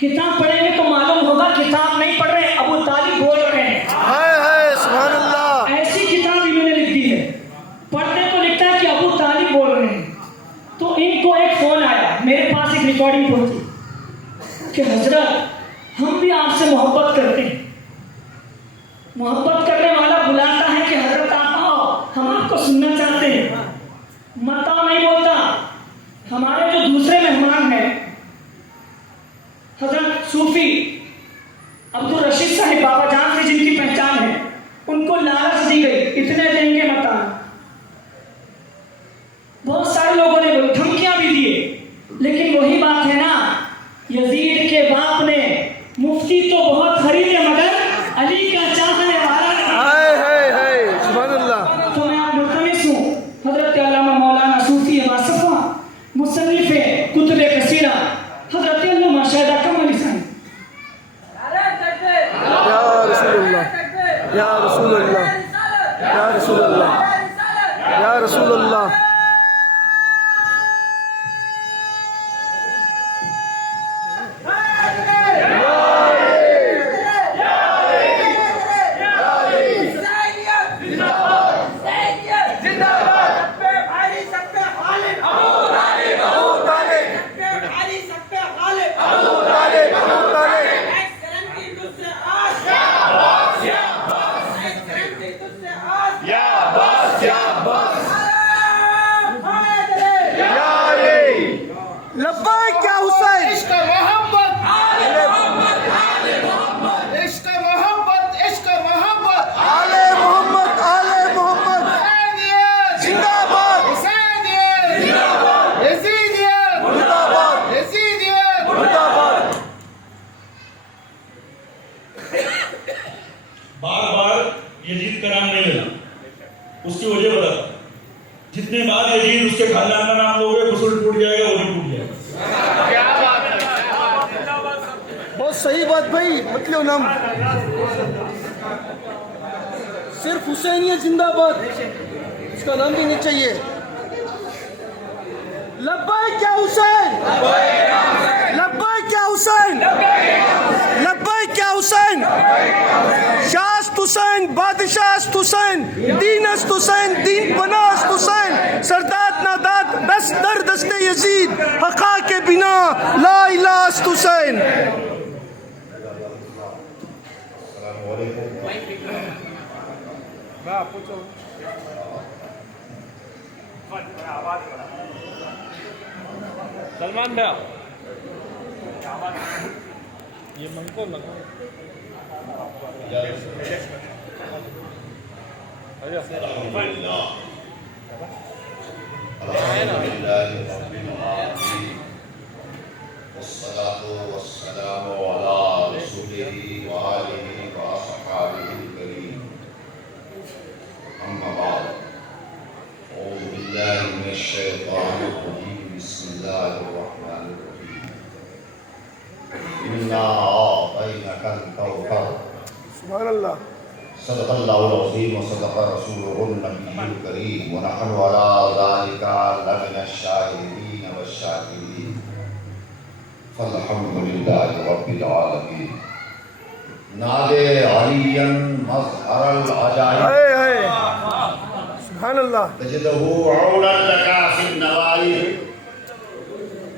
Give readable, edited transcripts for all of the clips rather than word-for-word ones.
کتاب پڑھیں گے تو معلوم ہوگا کتاب نہیں پڑھ رہے، ابو طالب بول رہے ہیں۔ ہائے سبحان اللہ۔ ایسی کتاب انہوں نے لکھ دی ہے، پڑھنے کو لکھتا ہے کہ ابو طالب بول رہے ہیں۔ تو ان کو ایک فون آیا، میرے پاس ایک ریکارڈنگ پہنچی کہ حضرت ہم بھی آپ سے محبت کرتے ہیں۔ محبت کرنے والا بلاتا ہے کہ حضرت آپ آؤ، ہم آپ کو سننا چاہتے ہیں۔ مت آؤ نہیں بولتا۔ ہمارے جو دوسرے مہمان ہیں حضرت صوفی عبدالرشید صاحب بابا جان سے جن کی پہچان ہے، ان کو لالچ دی گئی اتنے دیں گے مت آنا۔ بہت سارے لوگوں نے بولی، دھمکیاں بھی دیے، لیکن وہی بات ہے نا، یزید کے باپ نے مفتی تو بہت خریدے مگر علی کا چاہنے والا نہیں۔ سبحان اللہ۔ تو میں آپ ملتمس ہوں حضرت علامہ مولانا صوفی واصفہ مصنف کتب کثیرہ حضرت علامہ شہدہ کمال حسین۔ یا رسول اللہ، یا رسول اللہ، یا رسول اللہ، یا رسول اللہ۔ لبیک یا حسین۔ عشق محبت، عشق محبت، عشق محبت، آل محمد، آل محمد، حسینیت زندہ باد، حسینیت زندہ باد، یزیدیت زندہ باد، یزیدیت۔ زندہ باد۔ بار بار یزید کا نام نہیں لینا، اس کی وجہ بتا۔ جتنے بار یزید اس کے خاندان کا نام لوگے غسل ٹوٹ جائے گا، وہ بھی ٹوٹ جائے گا۔ بہت صحیح بات بھائی، مطلب نام صرف حسینیت زندہ باد، اس کا نام بھی نہیں چاہیے۔ لبیک یا حسین، لبیک یا حسین، لبیک یا حسین، شاست حسین، بادشاہ است حسین، دین است حسین، دین پناہ است حسین، سرداد ناداد دست در دست یزید، حقا کے بنا لا الہ است حسین۔ سلمان بھیا یہ منگو لگا والصلاة والسلام على رسوله وآله وأصحابه الكريم. أما بعد، أعوذ بالله من الشيطان الرجيم. بسم الله الرحمن الرحيم. إنا أعطيناك الكوثر. سبحان اللہ۔ صدق الله العظيم وصدق رسوله النبي الكريم، ونحن على ذلك لمن الشاهدين والشاكرين. فالحمد لله رب العالمين. نادے عليا مظهر العجائب، سبحان اللہ۔ تجده عونا لك في النوائب.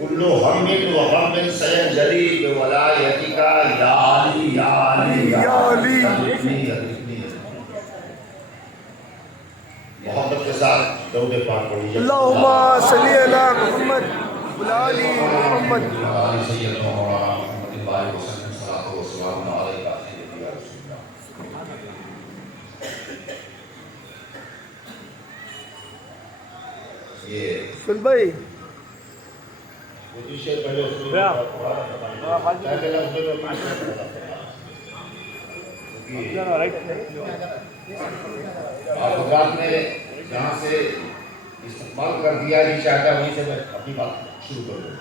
كل هم وغم سينجلي بولايتك يا علي يا علي یا علی۔ محبت کے ساتھ درود پاک پڑھیے۔ اللہم صلی علی محمد وعلی آل محمد۔ علی سیدنا مولانا محمد بارک وسلم، صلاۃ و سلام علیک سیدی یا رسول اللہ۔ یہ فل بھائی پہلے اس میں آپ حضرات نے جہاں سے استقبال کر دیا جی چاہتا وہیں سے میں اپنی بات شروع کر دوں۔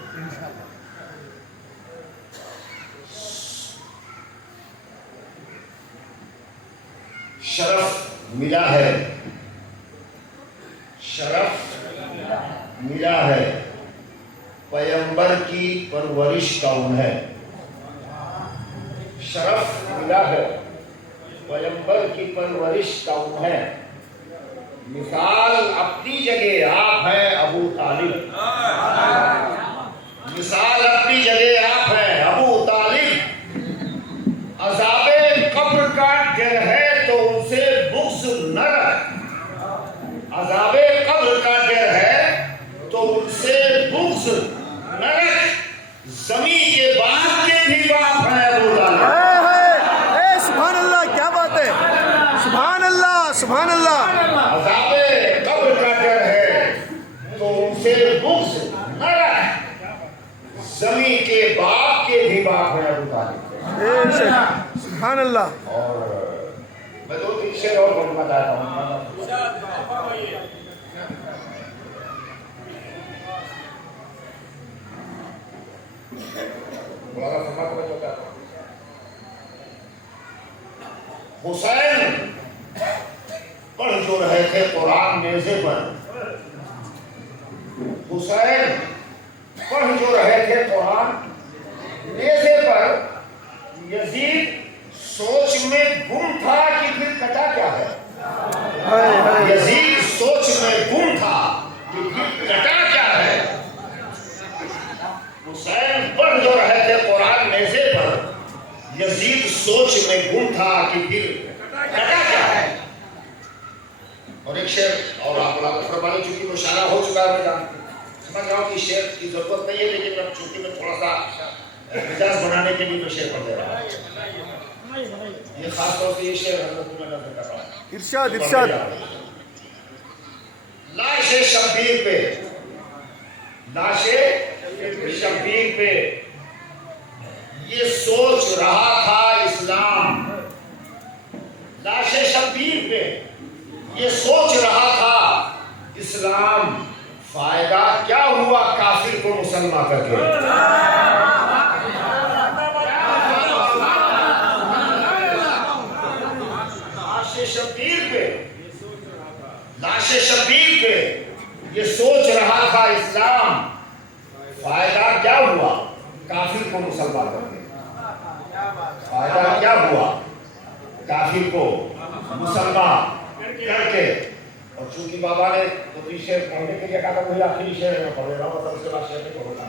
شرف ملا ہے، شرف ملا ہے، پیغمبر کی پرورش کا انہیں शरफ मिला है, पैगंबर की परवरिश का उन्हें मिसाल अपनी जगह आप हैं अबू तालिब, मिसाल अपनी जगह आप हैं अबू तालिब। अज़ाबे कब्र का डर है तो उनसे बुग़्ज़ न रख, अज़ाबे कब्र का डर है तो उनसे बुग़्ज़ न रख, ज़मीं के बाप के भी बाप हैं अबू तालिब। सुभान अल्लाह, क्या बात है, सुभान अल्लाह, सुभान अल्लाह। अज़ाबे कब्र का डर है तो उनसे बुग़्ज़ न रख, ज़मीं के बाप के भी बाप हैं अबू तालिब। सुभान अल्लाह। और मैं 2-3 शेर और बोलना चाहता हूँ। हुसैन पढ़ जो रहे थे कुरान नेज़े पर, हुसैन पढ़ जो रहे थे कुरान नेज़े पर, यजीद सोच में गुम था कि फिर कटा क्या है, यजीद सोच में गुम था कि फिर कटा क्या है। हुसैन पढ़ जो रहे थे कुरान नेज़े पर, यजीद सोच में गुम था कि फिर कटा क्या है। और एक शेर और आप लोग फरमानी, चूंकि मुशारा हो चुका है, मैं समझ रहा हूँ कि शेर की जरूरत नहीं है, लेकिन अब चूंकि मैं थोड़ा सा मिजाज बनाने के लिए मैं शेर पढ़ दे रहा हूँ। ये खास तौर से ये शेर हज़रत मैं नज़र कर रहा हूँ। इरशाद, इरशाद। लाशे शब्बीर पे, लाशे शब्बीर पे ये सोच रहा था इस्लाम, लाशे शब्बीर पे ये सोच रहा था इस्लाम, फायदा क्या हुआ काफिर को मुसलमान करके। लाशे शब्बीर पे, लाशे शब्बीर पे ये सोच रहा था इस्लाम, फायदा क्या हुआ काफिर को मुसलमान करके, फायदा क्या हुआ काफिर को मुसलमान करके। और चूंकि बाबा ने तो 3 शेर पढ़ने के लिए कहा था, वही आखिरी शेर मैं पढ़ रहा हूँ, सबसे लास्ट शेर नहीं पढ़ूंगा।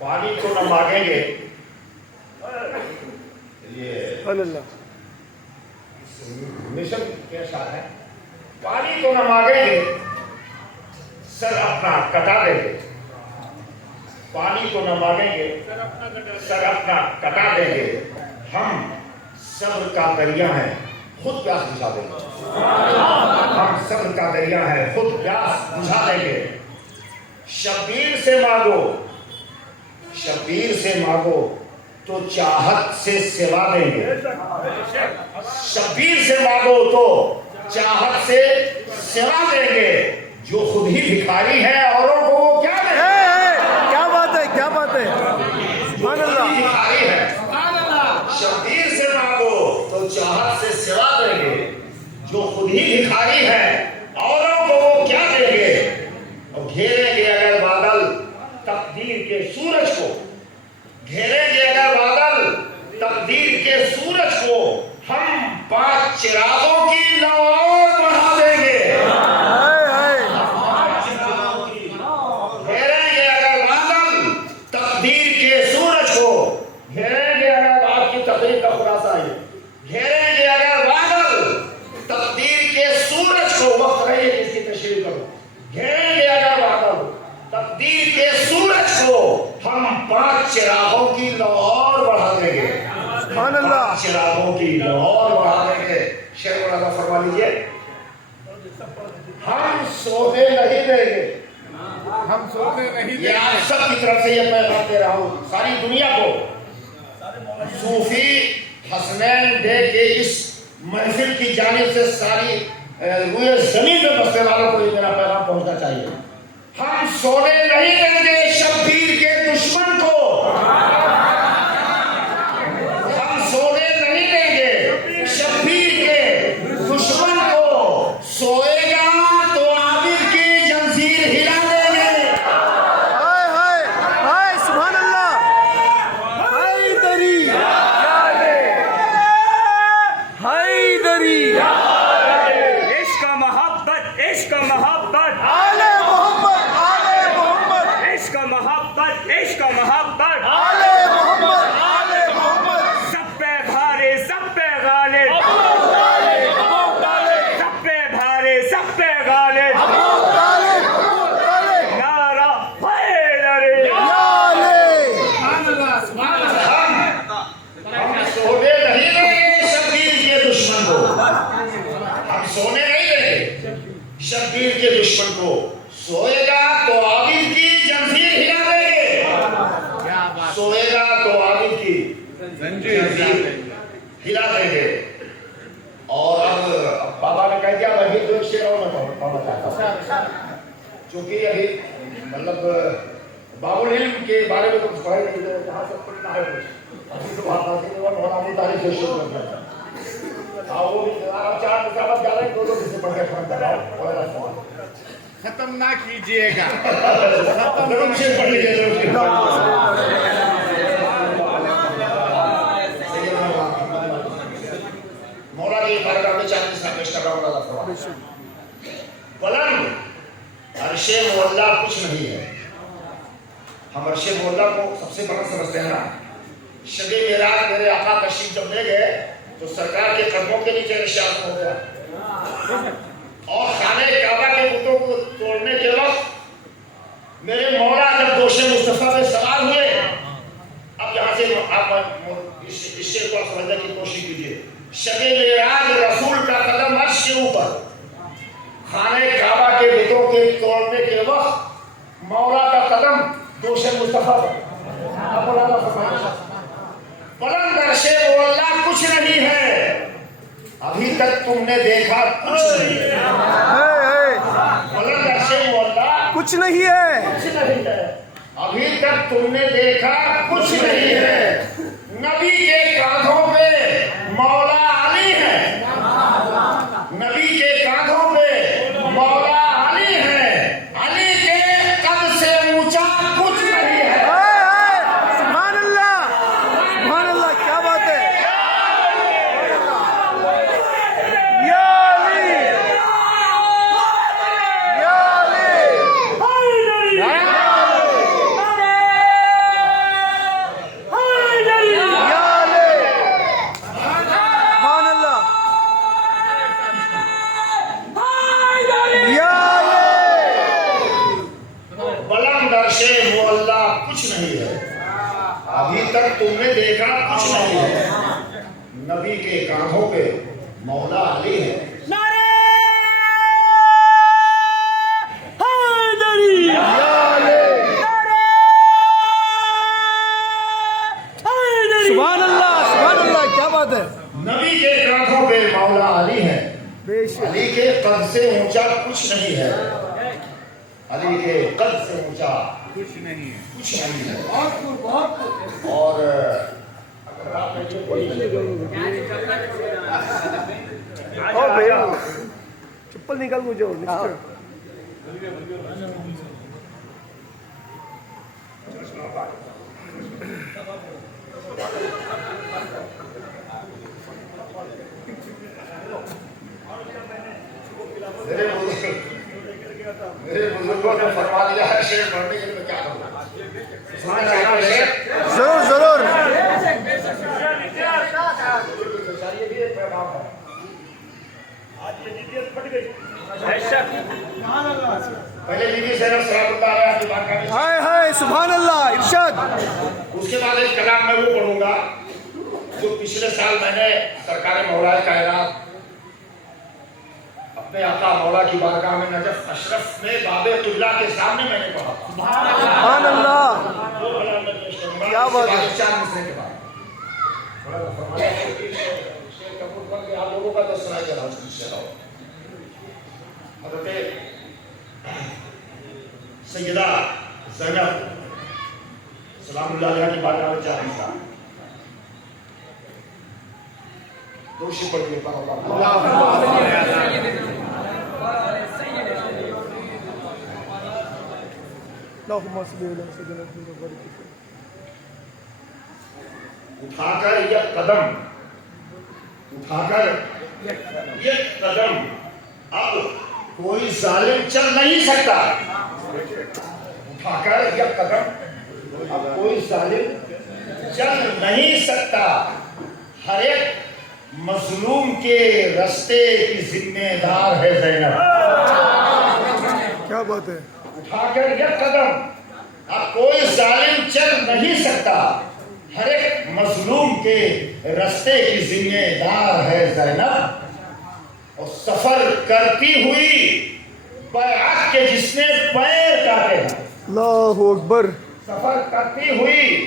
पानी को न मांगेंगे, ये मिशन के साथ है, पानी को न मांगेंगे सर अपना कटा देंगे, पानी को न मांगेंगे सर अपना कटा देंगे, हम सब्र का दरिया है खुद प्यास बुझा देंगे, हम सब्र का दरिया है खुद प्यास बुझा देंगे। शब्बीर से मांगो, शब्बीर से मांगो तो चाहत से सिवा देंगे, शब्बीर से मांगो तो चाहत से सिवा देंगे, जो खुद ही भिखारी है औरों को वो क्या देंगे। क्या बात है, क्या बात है, सुभान अल्लाह। भिखारी है, शब्बीर से मांगो तो चाहत से सिवा देंगे, जो खुद ही भिखारी है औरों को वो क्या देंगे। और घेरेंगे अगर बादल तकदीर के सूरज को, घेरेंगे अगर बादल तकदीर के सूरज को, हम 5 चिरागों की लौ और बढ़ा देंगे। घेरेंगे अगर बादल तकदीर के सूरज को, घेरेंगे अगर आपकी तकदीर का खुलासा है, घेरेंगे अगर बादल तकदीर के सूरज को, वक्त रहिए इसकी तशरीह करो, घेरेंगे अगर बादल तकदीर के सूरज को, हम 5 चिरागों की लौ और बढ़ा देंगे, 5 चिरागों की लौ और बढ़ा देंगे। शेर वाला फरमा लीजिए, हम सोने नहीं देंगे, हम सोने नहीं ये आप सब की तरफ से ये पैगाम दे रहा हूँ सारी दुनिया को। सूफी हसनैन डे के इस महफिल की जानिब से सारी रुए जमीन में बसने वालों को ये मेरा पैगाम पहुंचना चाहिए। हम सोने नहीं देंगे शब्बीर के दुश्मन को, हम सोने नहीं देंगे शब्बीर के दुश्मन को, सोएगा तो आबिद की जंजीर हिला दे। طالب ابو طالب نعرہ حیدری ہم سونے نہیں دیں گے شبیر کے دشمن کو، ہم سونے نہیں دیں گے شبیر کے دشمن کو، سوئے گا تو عابد کی جنزیر ہلا دیں گے، سوئے گا تو عابد کی جنزیر ہلا دیں گے۔ اور اب بابا نے کہہ دیا میں بھی دو شعر اور میں پڑھنا چاہتا ہوں، چونکہ ابھی مطلب باب العلم کے بارے میں کچھ پڑھے نہیں، جہاں سے پڑھنا ہے کچھ ابھی تو بات حاصل ہوا، مولانا تاریخ سے شروع کرنا ہے، وہ بھی چار مقامات جا رہے ہیں، دو سے پڑھ کے پڑھتا ہے۔ ختم نہ کیجیے گا، ختم سے پڑھ لیجیے مولا کی بارگاہ میں 40 سال پیش کر رہا ہوں اللہ فرماتا ہے بلند عرش مولا کچھ نہیں ہے۔ ہم عرش مولا کو سب سے بڑا سمجھتے ہیں نا۔ شب معراج میرے آقا تشریف جب لے گئے تو سرکار کے قدموں کے نیچے عرش عظیم ہو گیا، اور خانہ کعبہ کے بتوں کو توڑنے کے وقت میرے مولا جب دوش مصطفیٰ پہ سوار ہوئے، اب یہاں سے آپ اس شعر کو سمجھنے کی کوشش کیجیے۔ شب معراج رسول کا قدم عرش کے اوپر، خانہ کعبہ کے بتوں کے توڑنے کے وقت مولا کا قدم دوش مصطفیٰ پر۔ اب مولانا فرمائیں بلند عرش مولا کچھ نہیں ہے، ابھی تک تم نے دیکھا کچھ نہیں ہے۔ بلند عرش مولا کچھ نہیں ہے، کچھ نہیں ہے، ابھی تک تم نے دیکھا کچھ نہیں ہے۔ نبی کے کاندھوں پہ مولا علی ہے، نبی کے کاندھوں پہ مولا علی ہے، علی کے قد سے اونچا کچھ نہیں ہے۔ سبحان اللہ، سبحان اللہ، کیا بات ہے۔ یا علی، یا علی، یا علی، سبحان اللہ، یا علی۔ بلند عرش مولا کچھ نہیں ہے، ابھی تک تم نے دیکھا کچھ نہیں ہے۔ نبی کے کاندھوں پہ مولا علی ہے۔ سبحان اللہ، سبحان اللہ، کیا بات ہے۔ نبی کے کاندھوں پہ مولا علی ہے، بے شک، علی کے قد سے اونچا کچھ نہیں ہے، علی کے قد سے اونچا کچھ نہیں ہے۔ کچھ نہیں ہے۔ اور اگر آپ نے جو کوئی او بھیا چپل نکال مجھے اور نکال۔ میرے بزرگوں نے فرما دیا ہے شعر پڑھنے کے لیے میں کیا کروں؟ ضرور ضرور، پہلے بی بی زینب صاحب اللہ علیہ کی بات کریں، ہائے ہائے، سبحان اللہ، ارشاد۔ اس کے بعد ایک کلام میں وہ پڑھوں گا جو پچھلے سال میں نے سرکار مولا کائنات اپنے آقا مولا کی بارگاہ میں نجف اشرف میں باب قبلہ کے سامنے میں نے پڑھا تھا۔ سبحان اللہ، وہ کلام میں پیش کروں گا، کیا بات ہے۔ 4 مصرے کے بعد مولانا فرمایا کہ شعر قبول کر کے آپ لوگوں کا تو سنائی دے رہا ہوں اس سے علاوہ۔ حضرت سیدہ زینب سلام اللہ علیہ کی بارگاہ میں 4 مصرا دوشی پڑھ لیے اللہم صلی علی سیدنا محمد و بارک وسلم۔ اٹھا کر یہ قدم، اٹھا کر یہ قدم اب کوئی ظالم چل نہیں سکتا، اٹھا کر یہ قدم اب کوئی ظالم چل نہیں سکتا، ہر ایک مظلوم کے رستے کی ذمہ دار ہے زینب۔ بات ہے. اٹھا کر ایک قدم اب کوئی ظالم چل نہیں سکتا. ہر ایک مظلوم کے رستے کی ذمہ دار ہے زینب. اور سفر کرتی ہوئی بیعت کے جس نے پیر کاٹے ہیں. اللہ اکبر. سفر کرتی ہوئی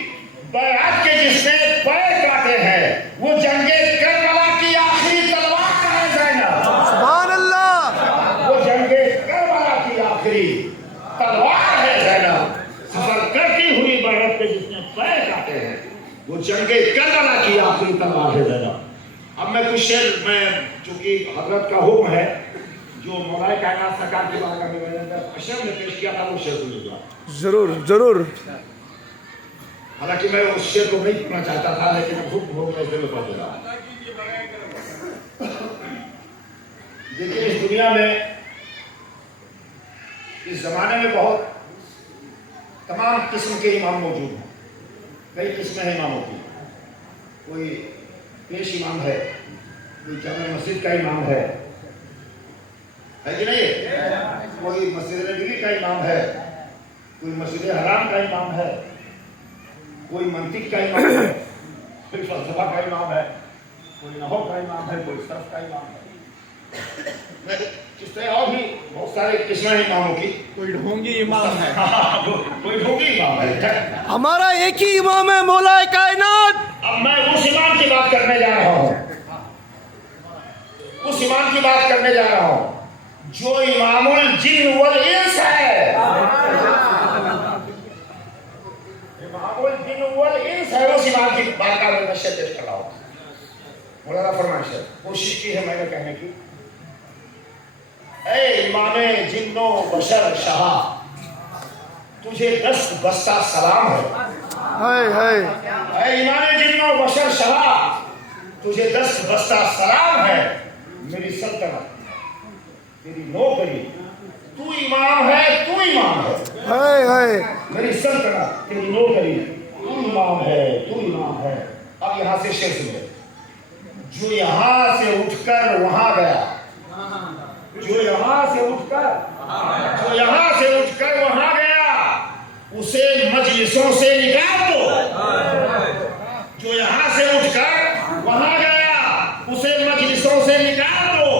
بیعت کے جس نے پیر کاٹے ہیں وہ جنگ کربلا کی آخری تلوار ہے زینب. سبحان اللہ. وہ جنگ کربلا کی آخری تلوار ہے زینب. سفر کرتی ہوئی بیعت کے جس نے پیر کاٹے ہیں وہ جنگ کربلا کی آخری تلوار ہے زینب. اب میں کچھ شعر میں چونکہ حضرت کا حکم ہے جو مولا کائنات سرکار کی بارگاہ میں میں نے اشر میں پیش کیا تھا وہ شعر سنیے گا. ضرور ضرور. حالانکہ میں اس شعر کو نہیں پڑھنا چاہتا تھا لیکن اب حکم ہو گیا اس لیے میں پڑھ دے رہا ہوں. دیکھیے اس دنیا میں اس زمانے میں بہت تمام قسم کے امام موجود ہیں. کئی قسمیں ہیں اماموں کی. کوئی پیش امام ہے, کوئی جامع مسجد کا امام ہے کہ نہیں, کوئی مسجد نبوی کا امام ہے, کوئی مسجد حرام کا امام ہے, کوئی منطق کا امام ہے, کوئی فلسفہ کا امام ہے, کوئی نحو کا امام ہے, کوئی صرف کا امام ہے. کس طرح اور بھی بہت سارے قسمیں ہیں اماموں کی. کوئی ڈھونگی امام ہے. کوئی ڈھونگی امام ہے. ہمارا ایک ہی امام ہے مولا کائنات. اب میں اس امام کی بات کرنے جا رہا ہوں, اس امام کی بات کرنے جا رہا ہوں جو امام الجن والانس ہے. امام الجن والانس ہے. اس امام کی بات کا میں نشر پیش کر رہا ہوں. مولانا فرمائش ہے, کوشش کی ہے میں نے کہنے کی. اے امام جن و بشر شاہ تجھے دست بستہ سلام ہے. ہائے ہائے. اے امام جن و بشر شاہ تجھے دست بستہ سلام ہے. میری سلطنت تیری نوکری, تو امام ہے, تو امام ہے. ہائے ہائے. میری سلطنت تیری نوکری, تو امام ہے, تو امام ہے. اب یہاں سے شعر سنو. جو یہاں سے اٹھ کر وہاں گیا, جو یہاں سے اٹھ کر وہاں گیا اسے مجلسوں سے نکال دو. جو یہاں سے اٹھ کر وہاں گیا اسے مجلسوں سے نکال دو.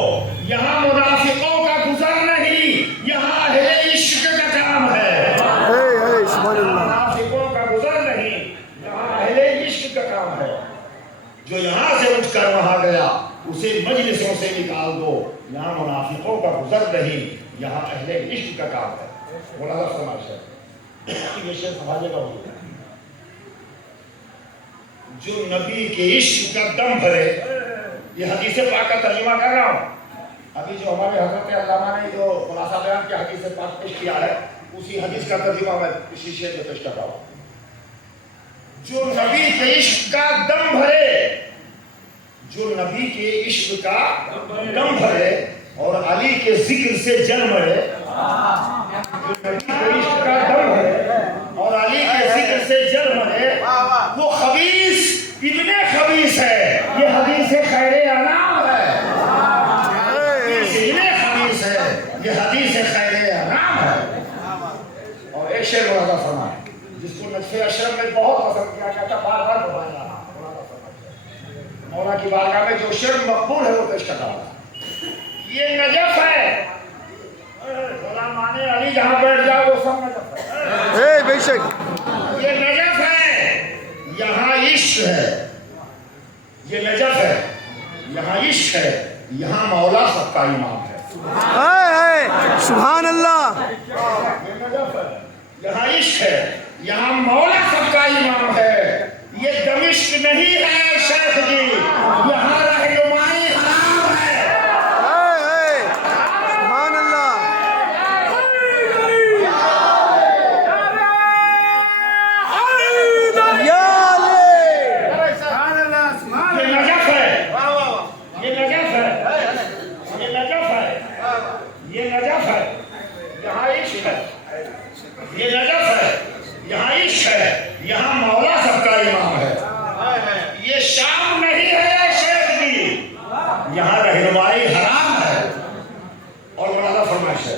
یہاں منافقوں کا گزر نہیں, یہاں اہل عشق کا کام ہے. سبحان اللہ. منافقوں کا گزر نہیں, یہاں اہل عشق کا کام ہے. جو یہاں سے اٹھ کر وہاں گیا اسے مجلسوں سے نکال دو. یہاں منافقوں کا گزر نہیں, یہاں اہل عشق کا کام ہے. مولانا فرمائش ہے یہ شعر سمجھے گا. جو نبی کے عشق کا دم بھرے, یہ حدیث پاک کا ترجمہ کر رہا ہوں. ابھی جو ہمارے حضرت علامہ نے جو خلاصہ بیان کیا حدیث پاک پیش کیا ہے اسی حدیث کا ترجمہ میں اسی شعر میں پیش کر رہا ہوں. جو نبی کے عشق کا دم بھرے, جو نبی کے عشق کا دم بھرے اور علی کے ذکر سے جل مرے. جو نبی کے عشق کا دم بھرے اور علی کے ذکر سے جل مرے وہ خبیث ابن خبیث ہے. یہ حدیث خیر انام ہے. ابن خبیث ہے, یہ حدیث خیر انام ہے. اور ایک شعر مولانا فرمائے جس کو نصف اشرف میں بہت پسند کیا جاتا, بار بار دہرایا. مولا کی بارگاہ میں جو شعر مقبول ہے وہ پیش کر رہا ہوں. یہ نجف ہے. غلامان علی جہاں بیٹھ جاؤ وہ سب نجف ہے. بے شک. یہ نجف ہے, یہاں عشق ہے. یہ نجف ہے, یہاں عشق ہے, یہاں مولا سب کا امام ہے. ہائے ہائے. سبحان اللہ. یہ نجف ہے, یہاں عشق ہے, یہاں مولا سب کا امام ہے. یہ دمشق نہیں ہے شیخ جی, یہاں رہنمائی حرام ہے. ہائے ہائے. سبحان اللہ. یا علی. یہ نجف ہے, یہ نجف ہے, یہ نجف ہے, یہ نجف ہے, یہاں عشق ہے. یہ نجف ہے, یہاں عشق ہے, یہاں مولا سب کا امام ہے. یہ شام نہیں ہے شیخ جی, یہاں رہنمائی حرام ہے. اور مولانا فرمائش ہے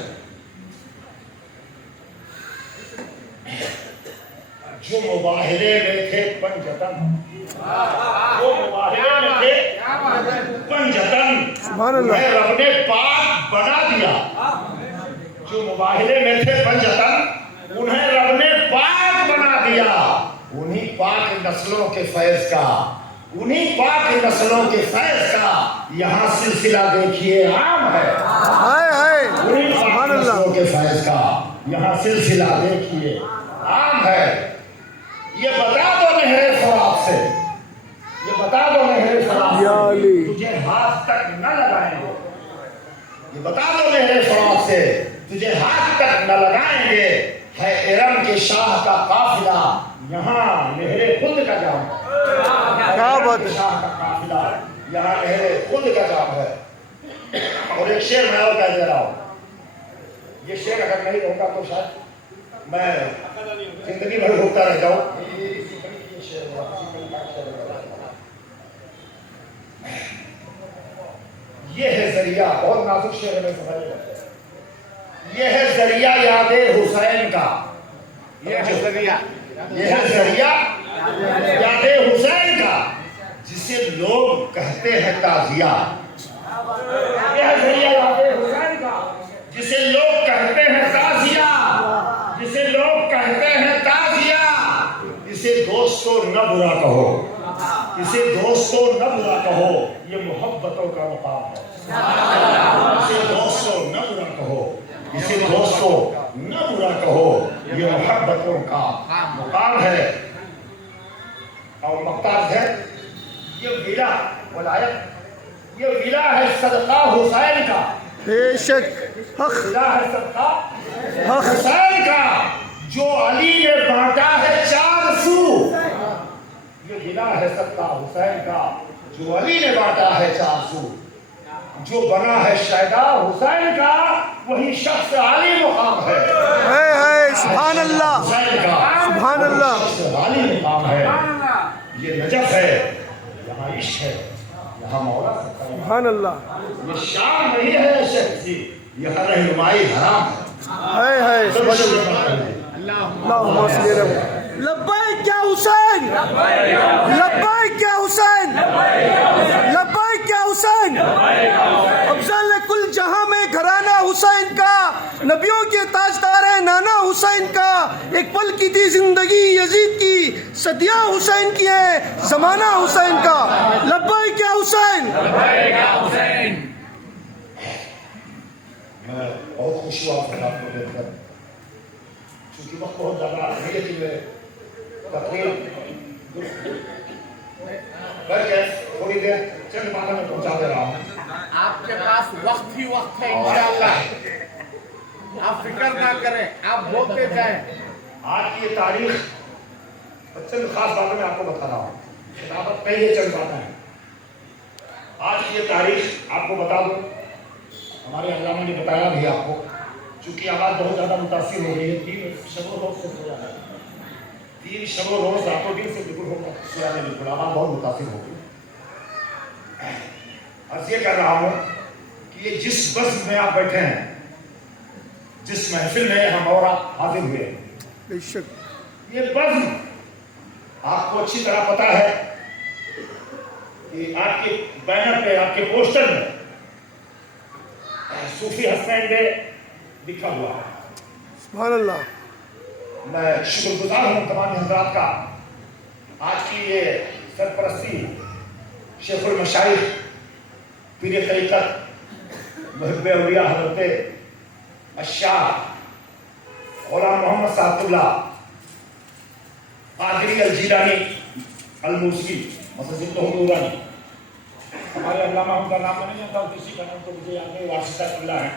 मुबाहले में थे पंजतन, जो मुबाहले में थे पंजतन, सुभान अल्लाह। उन्हें रब ने पाक बना दिया। जो मुबाहले में थे पंजतन, उन्हें रब ने पाक बना दिया। उन्हीं पाक नस्लों के फैज का, उन्हीं पाक नस्लों के फैज का यहाँ सिलसिला देखिए आम है। हाय उन्हीं पाक सुभान अल्लाह। नस्लों के फैज का यहाँ सिलसिला देखिए आम है। ये बता दो नहरे फरात से, ये बता दो नहरे फरात या अली। से तुझे हाथ तक न लगाएंगे। ये बता दो नहरे फरात से तुझे हाथ तक न लगाएंगे। है इरम के शाह का काफिला, यहाँ नहरे खुद का जाम है। क्या बात है। शाह का काफिला, यहाँ नहरे खुद का जाम है। और एक शेर मैं और कह दे रहा हूँ, ये शेर अगर नहीं होगा तो शायद मैं जिंदगी भर भुगता रह जाऊं। ये है जरिया, बहुत नाजुक शेर में समझ। ये है जरिया याद हुसैन का, ये है जरिया याद हुसैन का, जिसे लोग कहते हैं ताजिया। ये है जरिया याद हुसैन का, जिसे लोग कहते हैं ताजिया, जिसे लोग कहते हैं ताजिया। इसे दोस्तों न बुरा कहो, इसे दोस्तों न बुरा कहो, ये मोहब्बतों का मुकाम है। इसे दोस्तों न बुरा कहो, इसे दोस्तों न बुरा कहो, ये मोहब्बतों का मुकाम है। और मक्ताज है ये विला वलायत, ये विला है सदका हुसैन का। बेशक हक विला है सदका हुसैन का, जो अली ने बांटा है चार सू। ये विला है सदका हुसैन का, जो अली ने बांटा है चार सू। जो बना है शैदा हुसैन का, वही शख्स आली मुकाम है। सुभान अल्लाह हुसैन का सुभान अल्लाह। शख्स आली मुकाम है। ये नजफ है, यहाँ इश्क है, यहाँ मौला है। सुभान अल्लाह। ये शाम नहीं है शख्सी, यहाँ रहनुमाई हराम है। अल्लाहुम्मा सल्ली अला लब्बैक या हुसैन, लब्बैक या हुसैन, लब्बैक या हुसैन। अफजल कुल जहां में घराना हुसैन का, नबियों के ताजदार है नाना हुसैन का। एक पल की थी जिंदगी यजीद की, सदियां हुसैन की है जमाना हुसैन का। लब्बैक या हुसैन। मैं बहुत खुश हुआ आपको देखकर, क्योंकि वक्त बहुत ज्यादा नहीं है कि तकरीर करके थोड़ी देर चंद बातों में पहुंचा दे रहा हूँ। आपके पास वक्त ही वक्त है इंशाअल्लाह, आप फिक्र ना करें, आप बोलते जाएं। आज की ये तारीख चंद खास बातें मैं आपको बता रहा हूँ, खिताबत नहीं है, चंद बातें हैं। आज की ये तारीख आपको बता दूं, हमारे अल्लामा ने बताया भी आपको, चूंकि आवाज़ बहुत ज़्यादा मुतासिर हो रही है। 3 शब रोज से सोया है, 3 शब रोज रातों दिन से बिल्कुल होगा सोया नहीं, बिल्कुल आवाज़ बहुत मुतासिर हो गई। अर्ज ये कर रहा हूँ कि ये जिस बज़्म में आप बैठे हैं, जिस महफिल में हम और आप हाजिर हुए हैं, बेशक ये बज़्म आपको अच्छी तरह पता है कि आपके बैनर पे, आपके पोस्टर में सूफी हसनैन डे लिखा हुआ है। सुभान अल्लाह। मैं शुक्रगुजार हूँ तमाम हज़रात का। आज की ये सरपरस्ती शेखुल मशाइख पीर तरीक़त मुहिब्ब औलिया हज़रत अशाह ग़ुलाम मोहम्मद साहबुल्लाह कादरी अल-जीलानी अल-मूसवी मसजिद नूरानी, हमारे अल्लामा उनका नाम नहीं जानता, किसी का नाम तो मुझे याद नहीं, वासिता अल्लाह है।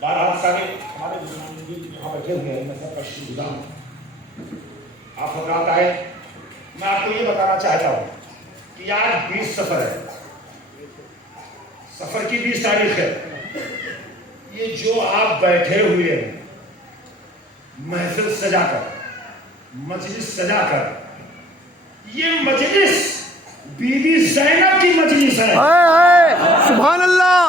बहरहाल सारे हमारे यहाँ बैठे हुए हैं, मैं सबका शुक्रगुजार हूँ। आप हज़रात आए, मैं आपको ये बताना चाहता हूँ कि आज 20 सफ़र है, सफ़र की 20 तारीख है। ये जो आप बैठे हुए हैं महफिल सजाकर, मजलिस सजाकर, ये मजलिस बीबी ज़ैनब की मजलिस है। सुभान अल्लाह।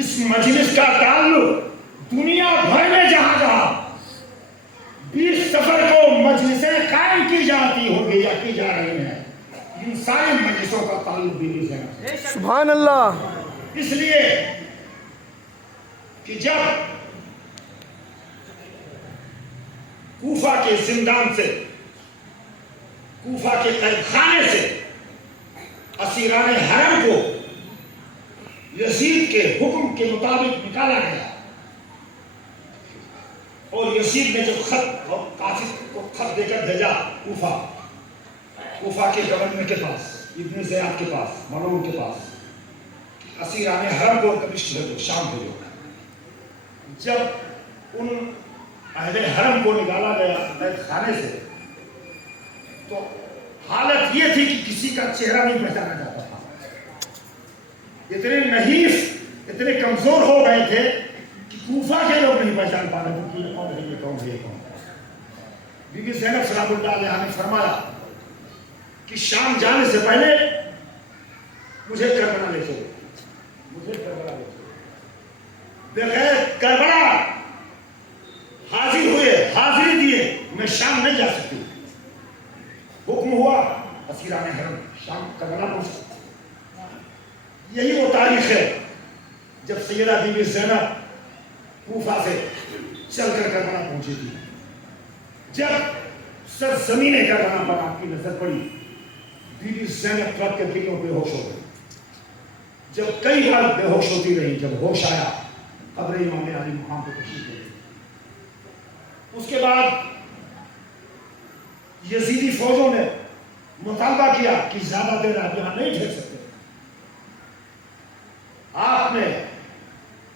इस मजलिस का ताल्लुक दुनिया भर में जहां जहां 20 सफर को मजलिसें जाती होगी या की जा रही है, इन सारी मजलिसों का ताल्लुक बीबी ज़ैनब से। सुभान अल्लाह। इसलिए कि जब कूफा के जिंदान से, कूफा के कैदखाने से असीरान हरम को यजीद के हुक्म के मुताबिक निकाला गया, और यजीद ने जो खत और कासिद को खत देकर भेजा कूफा के गवर्नर के पास, इब्न ज़ियाद के पास, मलून के पास, असीरान हरम को दमिश्क भेजो, शाम भेजो। जब उन अहले हरम को निकाला गया कैदखाने से, तो हालत ये थी कि किसी का चेहरा नहीं पहचाना जाता था। इतने नहीफ, इतने कमजोर हो गए थे कि कूफा के लोग नहीं पहचान पा रहे थे कि ये कौन है, ये कौन है, ये कौन है। बीबी ज़ैनब सलामुल्लाह अलैहा ने फरमाया कि शाम जाने से पहले मुझे करबला ले चलो, मुझे करबला ले चलो। बगैर करबला हाजिर हुए, हाजिरी दिए, मैं शाम नहीं जा सकती। हुक्म हुआ, असीरान हरम शाम करबला पहुंचे। यही वो तारीख है जब सैयदा बीबी ज़ैनब कूफा से चलकर करबला पहुंची थी। जब सरजमीन करबला पर आपकी नजर पड़ी, बीबी ज़ैनब ट्रक के दिलों बेहोश हो गई। जब कई बार बेहोश होती रही, जब होश आया कब्र इमाम अली मुकाम पर तशरीफ ले गई। उसके बाद यजीदी फौजों ने मुतालबा किया कि ज्यादा देर आप यहां नहीं ठहर सकते, आपने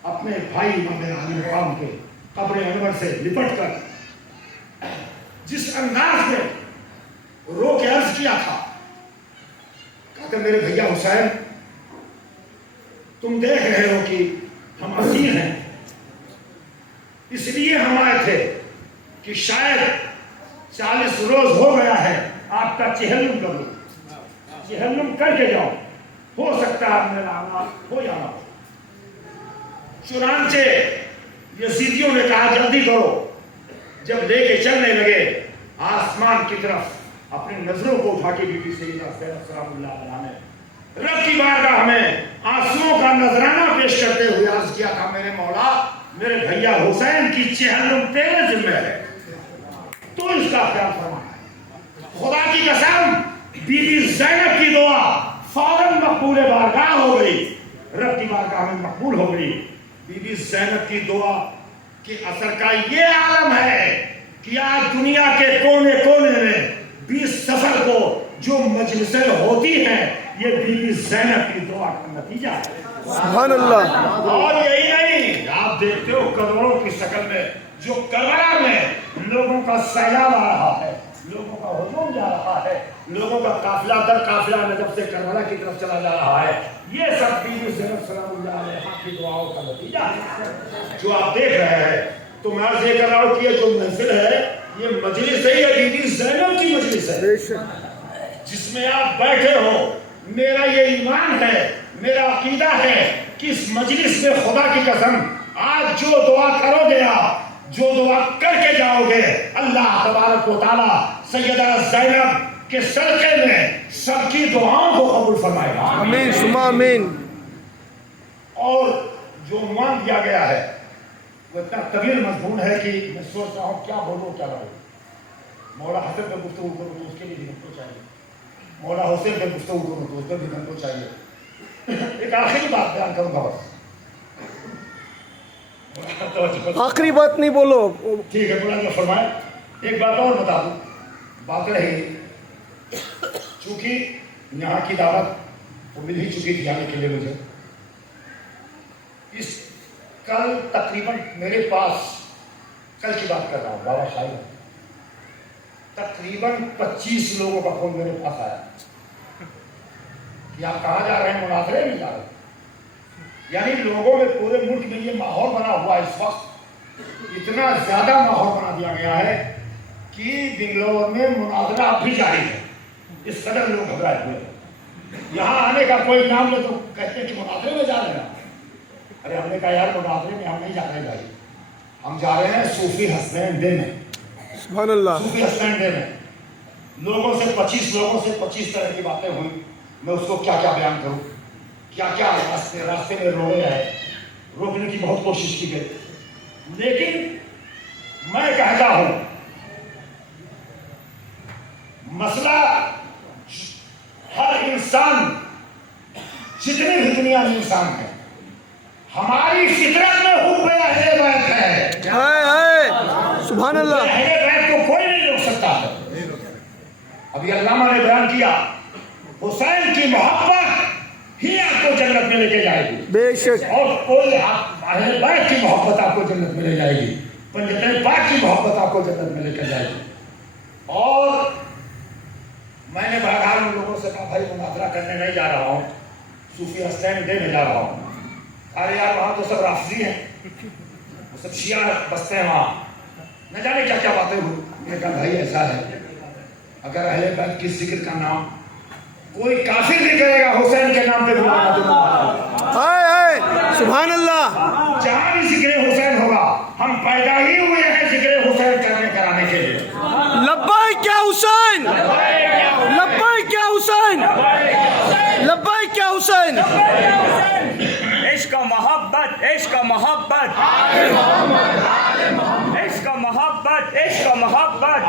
अपने भाई इमाम अली मुकाम के कब्र अनवर से लिपट कर जिस अंदाज में रो के अर्ज किया था, कहते मेरे भैया हुसैन, तुम देख रहे हो कि हम असीर हैं, इसलिए हम आए थे कि शायद 40 रोज हो गया है, आपका चेहल्लुम कर लो, चेहल्लुम करके जाओ, हो सकता है मेरा आना हो जाना। चुनांचे यजीदियों ने कहा जल्दी करो। जब लेके चलने लगे, आसमान की तरफ अपनी नजरों को उठा के बीबी सैयदा ज़ैनब सलामुल्लाह अलैहा ने रब की बारगाह में आंसुओं का नजराना पेश करते हुए अर्ज किया था, मेरे मौला, मेरे भैया हुसैन की चेहल्लुम तेरे जिम्मे है, तो इसका ख्याल फरमा। खुदा की कसम, बीबी ज़ैनब की दुआ फौरन मकबूल बारगाह हो गई, रब की बारगाह में मकबूल हो गई। बीबी ज़ैनब की दुआ के असर का ये आलम है कि आज दुनिया के कोने कोने में 20 सफर को जो मजलिसें होती हैं, ये बीबी ज़ैनब की दुआ का नतीजा है। सुभान अल्लाह। और यही नहीं, आप देखते हो करोड़ों की शक्ल में जो करबला में लोगों का सैलाब आ रहा है, लोगों का हुजूम जा रहा है, लोगों का काफिला दर काफिला नजब से करबला की तरफ चला जा रहा है, ये सब बीबी ज़ैनब सलामुल्लाह अलैहा की दुआओं का नतीजा है जो आप देख रहे हैं। तो मैं अर्ज़ ये कर रहा हूं कि ये जो महफिल है, ये मजलिस है, ये बीबी ज़ैनब की मजलिस है जिसमें आप बैठे हो। मेरा ये ईमान है, मेरा अकीदा है कि इस मजलिस में खुदा की कसम आज जो दुआ करोगे, आप जो दुआ करके जाओगे, अल्लाह तबारक व तआला सैयदा ज़ैनब के सदक़े में सबकी दुआओं को कबूल फरमाएगा। आमीन सुमा आमीन। और जो उन्वान दिया गया है वो इतना तवील मजमून है कि मैं सोच रहा हूँ क्या बोलूँ क्या ना बोलूँ। मौला हसन पे गुफ्तगू करूँ तो उसके लिए भी घंटों चाहिए, मौला हुसैन पे गुफ्तगू करूँ तो उसके भी घंटों चाहिए। एक आखिरी बात बयान करूँगा बस, आखिरी बात नहीं बोलो। ठीक है, बोला फरमाए। एक बात और बता दूँ, बात रही चूंकि यहाँ की दावत तो मिल ही चुकी थी आने के लिए मुझे। इस कल तकरीबन मेरे पास, कल की बात कर रहा हूँ, बाबा शाही, तकरीबन 25 लोगों का फोन मेरे पास आया कि आप कहाँ जा रहे हैं, मुनाज़रे में जा रहे हैं। यानी लोगों में, पूरे मुल्क में ये माहौल बना हुआ है इस वक्त, इतना ज्यादा माहौल बना दिया गया है कि बेंगलोर में मुनाज़रा अब भी जारी है। इस कदर लोग घबराए हुए हैं। यहाँ आने का कोई नाम ले तो कहते हैं कि मुनाज़रे में जा रहे हैं। अरे हमने कहा यार मुनाज़रे में हम नहीं जा रहे भाई, हम जा रहे हैं सूफी हसनैन डे में, सुभान अल्लाह। सूफी हसनैन डे में। लोगों से 25 तरह की बातें हुई, मैं उसको क्या क्या बयान करूं, क्या क्या रास्ते में रोके गए, रोकने की बहुत कोशिश की गई, लेकिन मैं कहता हूं मसला हर इंसान, जितने भी दुनिया में इंसान है, हमारी फितरत में हुब्बे अहले बैत है। सुभान अल्लाह। अहले बैत को कोई नहीं रोक सकता है। अभी अल्लामा ने बयान किया, हुसैन की मोहब्बत ही आपको जन्नत में लेके जाएगी, बेशक। और कोई अहले बैत की मोहब्बत आपको जन्नत में ले जाएगी, पंडित पाक की मोहब्बत आपको जन्नत में लेकर जाएगी। और मैंने बहरहाल उन लोगों से कहा, भाई मुनाजरा करने नहीं जा रहा हूँ, सूफी स्टैंड देने जा रहा हूँ। अरे यार वहाँ तो सब राफजी हैं, वो सब शिया बसते हैं वहाँ, न जाने क्या क्या बातें हुई। मैंने कहा भाई ऐसा है, अगर अहले बैत की जिक्र का नाम कोई काफिर भी करेगा, हुसैन के नाम पे बुलाना तो सुभान अल्लाह। जहाँ भी जिक्र हुसैन होगा, हम पैदा ही हुए हैं जिक्र हुसैन करने कराने के लिए। लब्बैक या हुसैन, लब्बैक या हुसैन, लब्बैक या हुसैन। इश्क मोहब्बत, इश्क मोहब्बत, इश्क मोहब्बत, इश्क मोहब्बत,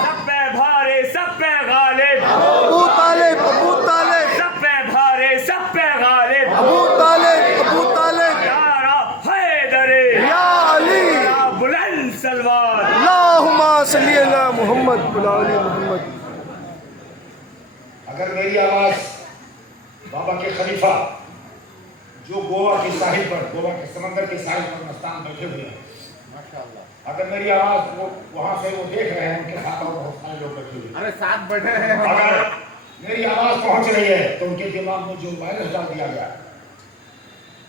सब पे भारे सब पे गालिब, अबू तालिब, अबू तालिब, सब पे भारे सब पे गालिब, अबू तालिब, अबू तालिब, यारा हैदरे, या अली, या बुलंद सलवार। अल्लाहुम्मा सल्ली अला मुहम्मद व आले मुहम्मद। अगर मेरी आवाज बाबा के खलीफा जो गोवा की साहिल पर, गोवा के समंदर के साहिल पर मस्तान बैठे हुए हैं, अगर मेरी आवाज वो वहां से वो देख रहे हैं, उनके साथ और बहुत सारे लोग बैठे हुए हैं, अरे साथ बैठे हैं। अगर मेरी आवाज पहुंच रही है तो उनके दिमाग में जो वायरस डाल दिया गया,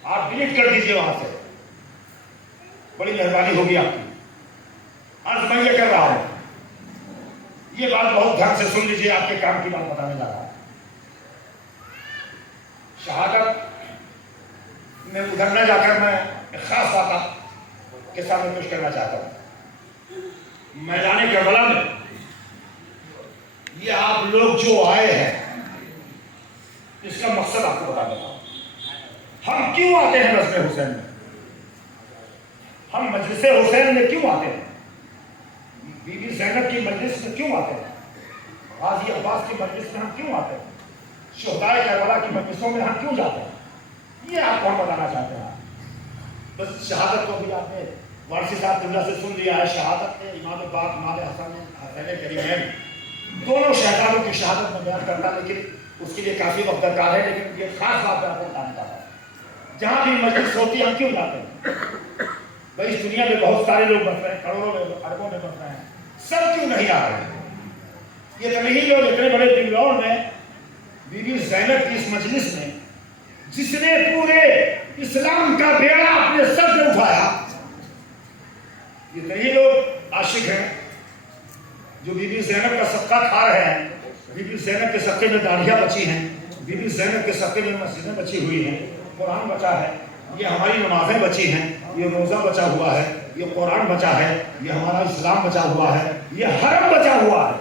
आप डिलीट कर दीजिए वहां से, बड़ी मेहरबानी होगी आपकी। आज मैं ये कर रहा हूं, ये बात बहुत ध्यान से सुन लीजिए, आपके काम की बात बताने जा रहा हूं। शहादत में उधर न जाकर मैं एक खास बात के सामने पेश करना चाहता हूं। मैदान करबला में ये आप लोग जो आए हैं, इसका मकसद आपको बता देता हूं। हम क्यों आते हैं रस्म हुसैन में, हम मजलिस हुसैन में क्यों आते हैं, बीबी ज़ैनब की मजलिस में क्यों आते हैं, गाजी अब्बास की मजलिस में हम क्यों आते हैं, शुहदाए करबला की मजलिसों में हम क्यों जाते हैं, ये आपको हम बताना चाहते हैं। बस शहादत को भी आपने वारसी साहब दुल्ला से सुन लिया है। शहादत में इमाम बाप इमाम हसन हसैन करीमैन दोनों शहजादों की शहादत में बयान करता, लेकिन उसके लिए काफी वक्त दरकार है। लेकिन ये खास बात मैं आपको बताना चाहता हूँ, जहाँ भी मजलिस होती है हम क्यों जाते हैं। भाई इस दुनिया में बहुत सारे लोग बस रहे हैं, करोड़ों में अरबों में बस रहे हैं, सब क्यों नहीं आ रहे हैं। ये तो नहीं लोग इतने बड़े बिंगलौर में बीबी ज़ैनब की इस मजलिस में, जिसने पूरे इस्लाम का बेड़ा अपने सर पे उठाया, ये नहीं लोग आशिक हैं जो बीबी ज़ैनब का सदका खा रहे हैं। बीबी ज़ैनब के सदके में दाढ़ियाँ बची हैं, बीबी ज़ैनब के सदके में मस्जिदें बची हुई हैं, कुरान बचा है, ये हमारी नमाजें बची हैं, ये रोज़ा बचा हुआ है, ये कुरान बचा है, ये हमारा इस्लाम बचा हुआ है, ये हरम बचा हुआ है।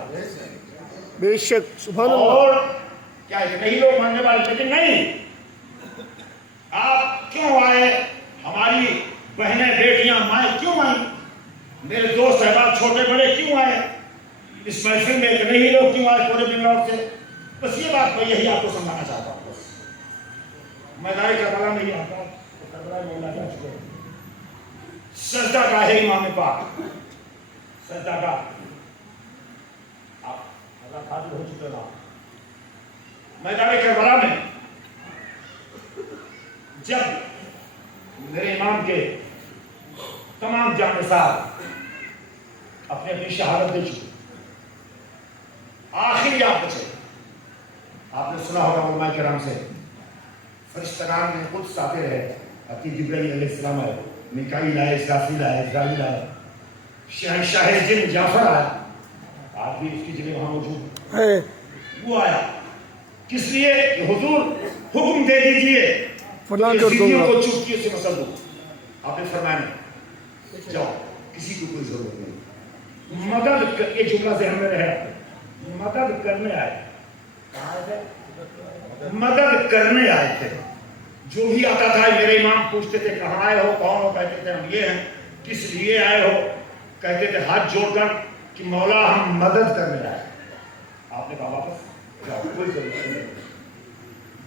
बेशक। सुभान अल्लाह। और क्या नहीं लोग मानने वाले, लेकिन नहीं, आप क्यों आए, हमारी बहनें बेटियां माएँ क्यों आई, मेरे दोस्त अहबाब छोटे बड़े क्यों आए इस महफिल में, इतने ही लोग क्यों आए पूरे बिंगलौर से। बस ये बात मैं यही आपको समझाना चाहता हूँ। बस मैदान करबला में ही आता हूँ, करबला में जा चुके, सजदा का है इमाम पाक, सजदा का आप हाजिर हो चुके ना। मैदान करबला में जब मेरे इमाम के तमाम जाने साहब अपने अपनी शहादत दे चुके, आखिरी आप बचे। आपने सुना होगा उलमाए किराम से, फरिश्तान में कुछ आते रहे, अति जिब्राइल अलैहिस्सलाम आए, मिकाईल आए, इस्राफील आए, इज़राइल आए, शहंशाह जिन जाफर आया, आज भी उसकी जगह वहां मौजूद है, वो आया। किस लिए कि हुजूर हुक्म दे दीजिए को चुटकी से मसल दो। आपने फरमाया जाओ, किसी को कोई जरूरत नहीं, ये जुमला ज़हन में रहे, मदद करने आए। कहाँ आए थे? मदद करने आए थे। जो भी आता था मेरे इमाम पूछते थे कहाँ आए हो, कौन हो, कहते थे हम ये हैं। किस लिए आए हो, कहते थे हाथ जोड़कर कि मौला हम मदद करने आए। आपने कहा वापस जाओ, कोई जरूरत नहीं।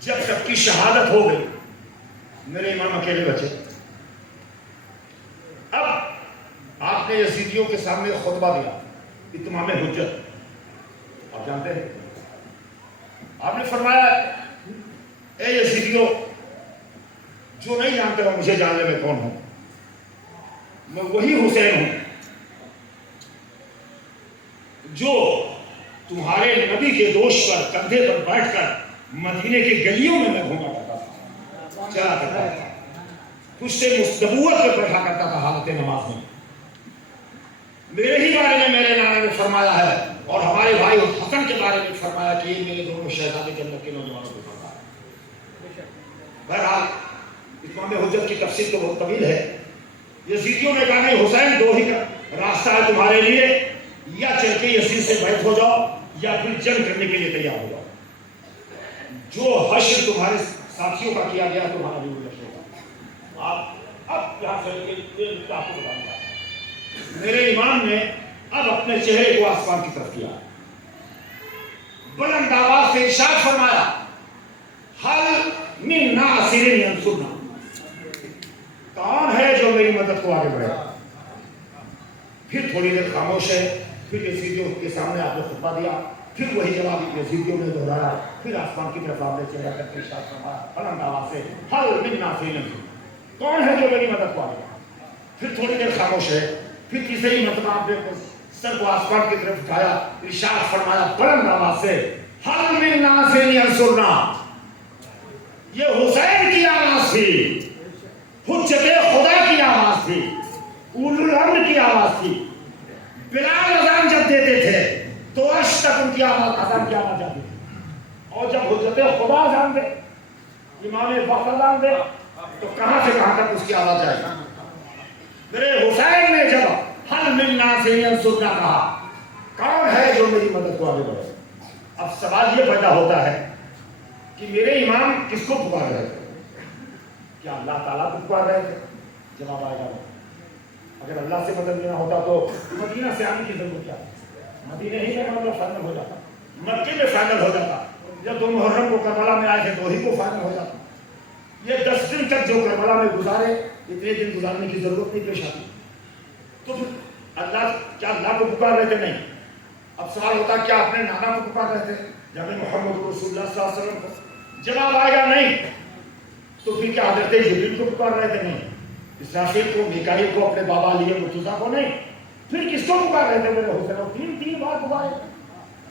जब सबकी शहादत हो गई, मेरे इमाम अकेले बचे। अब आपने यजीदियों के सामने खुतबा दिया, इत्माम हुज्जत, आप जानते हैं। आपने फरमाया ए यजीदियों, जो नहीं जानते हो मुझे जानने में कौन हूं, मैं वही हुसैन हूं जो तुम्हारे नबी के दोष पर कंधे पर बैठकर मदीने की गलियों में मैं घूमा करता था, चला करता था, उससे मुस्तबूत पर बैठा करता था हालत नमाज में। मेरे ही बारे में मेरे नाना ने फरमाया है और हमारे भाई हसन के बारे में फरमाया कि ये मेरे दोनों शहजादे जन्नत के नौजवानों को फरमाया। बहरहाल इत्माम हुज्जत की तफसीर तो बहुत तवील है। यजीदियों ने कहा नहीं हुसैन, दो ही रास्ता है तुम्हारे लिए, या चल के यजीद से बैठ हो जाओ या फिर जंग करने के लिए तैयार हो जाओ। जो हश्र तुम्हारे साथियों का किया गया तुम्हारा भी हश्र होगा। आप अब यहाँ से आपको बताऊंगा। मेरे इमाम ने अब अपने चेहरे को आसमान की तरफ किया, बुलंद आवाज से इरशाद फरमाया, हल मिन नासिरिन यंसुरना, कौन है जो मेरी मदद को आगे बढ़े। फिर थोड़ी देर खामोश है, फिर यजीदियों के सामने आपने खुतबा दिया, फिर वही जवाब यजीदियों ने दोहराया, फिर आसमान की तरफ आपने चेहरा करके इरशाद फरमाया बुलंद आवाज से, हल मिन नासिरिन यंसुरना, कौन है जो मेरी मदद को आगे बढ़े। फिर थोड़ी देर खामोश है, फिर तीसरी मरतबा आपने सर को आसमान की तरफ उठाया, इरशाद फरमाया बुलंद आवाज से, हल मिन नासिरिन यंसुरना। ये हुसैन की आवाज थी, हुज्जत खुदा की आवाज थी, उलुल अम्र की आवाज थी। बिलाल अजान जब देते थे तो अर्श तक उनकी आवाज, अजान की आवाज जाती थी। और जब हुज्जत खुदा अजान दे, इमाम वक्त अजान दे, तो कहां से कहां तक उसकी आवाज जाएगी। मेरे हुसैन ने जब हल मिन नासिरिन यंसुरना कहा, कौन है जो मेरी मदद को आगे बढ़े। अब सवाल ये पैदा होता है कि मेरे इमाम किसको पुकार रहे थे। क्या अल्लाह ताला को पुकार रहे थे? जवाब आएगा नहीं। अगर अल्लाह से मदद लेना होता तो मदीना से आने की जरूरत क्या है, मदीने ही में मामला फाइनल हो जाता, मक्के में फाइनल हो जाता। जब 2 मुहर्रम को करबला में आए थे तो ही को फाइनल हो जाता। ये 10 दिन तक जो करबला में गुजारे, इतने दिन गुजारने की जरूरत नहीं पेश आती। तो अल्लाह, क्या अल्लाह को पुकार रहे थे? नहीं। अब सवाल होता क्या अपने नाना को पुकार रहे थे, जनाब मोहम्मद रसूलुल्लाह सल्लल्लाहु अलैहि वसल्लम को? जवाब आएगा नहीं। तो फिर क्या हज़रत जिब्रील को पुकार रहे थे? नहीं। इसराफील को, मीकाईल को, अपने बाबा अली मुर्तज़ा को? नहीं। फिर किसको पुकार रहे थे मेरे हुसैन? 3 बार पुकारे,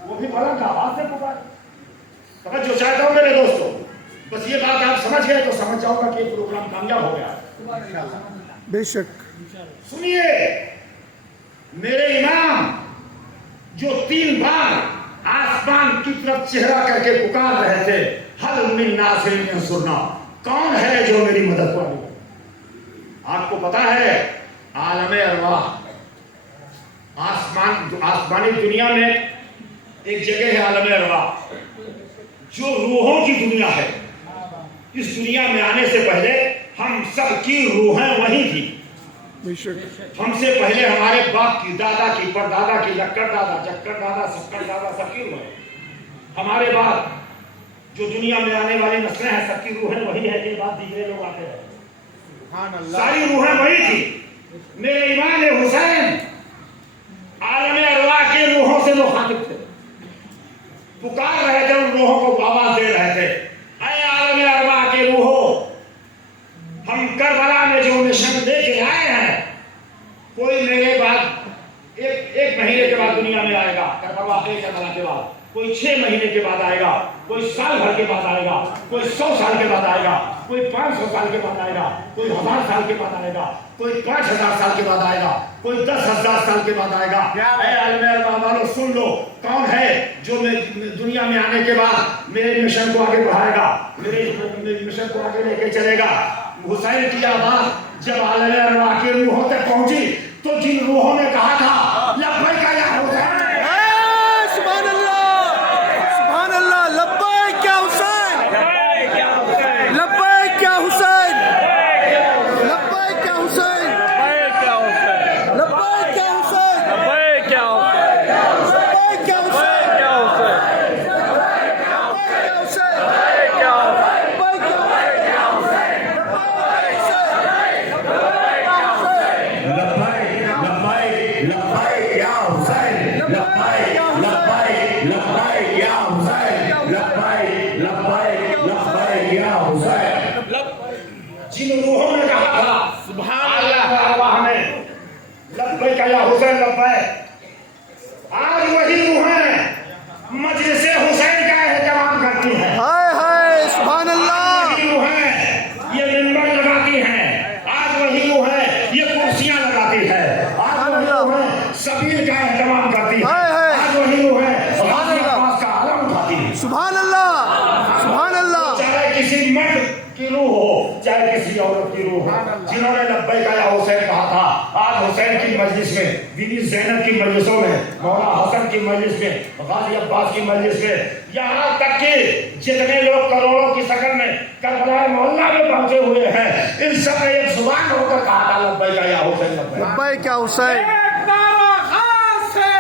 वो भी बुलंद आवाज से पुकारे। जो चाहता हूं मेरे दोस्तों, बस ये बात आप समझ गए तो समझ जाऊंगा कि प्रोग्राम कामयाब हो गया। बेशक। सुनिए, मेरे इमाम जो 3 बार आसमान की तरफ चेहरा करके पुकार रहे थे, हल मिन नासिरिन यंसुरना, कौन है जो मेरी मदद को आगे। आपको पता है आलम अरवाह, आसमानी दुनिया में एक जगह है आलम अरवाह, जो रूहों की दुनिया है। इस दुनिया में आने से पहले हम सब की रूहें वही थी। हमसे पहले हमारे बाप की, दादा की, परदादा की, लक्कड़ दादा, जक्कड़ दादा, शक्कर दादा, सबकी रूहें। हमारे बाद जो दुनिया में आने वाली नस्लें हैं, सबकी रूहें वही है। के बाद दूसरे लोग आते हैं, सारी रूहें वही थी। मेरे इमाम हुसैन आलम अरवाह के रूहों से मुखातिब थे, पुकार रहे थे, उन रूहों को आवाज दे रहे थे, ऐ आलम अरवाह के रूहो, हम करबला में जो मिशन लेके आए हैं, कोई मेरे बाद एक महीने के बाद दुनिया में आएगा, करबला के बाद, कोई 6 महीने के बाद आएगा, कोई साल भर के बाद आएगा, कोई 100 साल के बाद आएगा, कोई 500 साल के बाद आएगा, कोई 1000 साल के बाद आएगा, कोई 5000 साल के बाद आएगा, कोई 10,000 साल के बाद आएगा। वालों सुन लो, कौन है जो दुनिया में आने के बाद मेरे मिशन को आगे बढ़ाएगा, मेरे मिशन को आगे लेके चलेगा। हुसैन की आवाज जब आलम अरवाह के रूहों तक पहुंची तो जिन रूहों ने कहा था लब्बैक रूहों ने कहा था सुभान अल्लाह अरवाह ने लब्बैक या हुसैन लब्बैक। आज वही रूहें मजलिस हुसैन का एहतराम करती हैं। हाय हाय सुभान अल्लाह। वही रूहें ये मिंबर लगाती हैं। आज वही रूहें ये कुर्सियां लगाती है। आज वही रूहें सबील का एहतराम करती है। हाय हाय। आज वही रूहें गाजी अब्बास का आलम उठाती है। सुभान अल्लाह सुभान अल्लाह। चाहे किसी मर्द की रूह हो चाहे किसी औरत की रूह हो, जिन्होंने लब्बैक या हुसैन कहा था, आज हुसैन की मजलिस में, बीवी ज़ैनब की मजलिसों में, मौला हसन की मजलिस में, गाजी अब्बास की मजलिस में, यहाँ तक कि जितने लोग करोड़ों की शक्ल में करबला मोहल्ला में पहुंचे हुए हैं, इन सब ने एक जुबान होकर कहा था लब्बैक या हुसैन लब्बैक। लब्बैक या हुसैन। एक नारा खास है,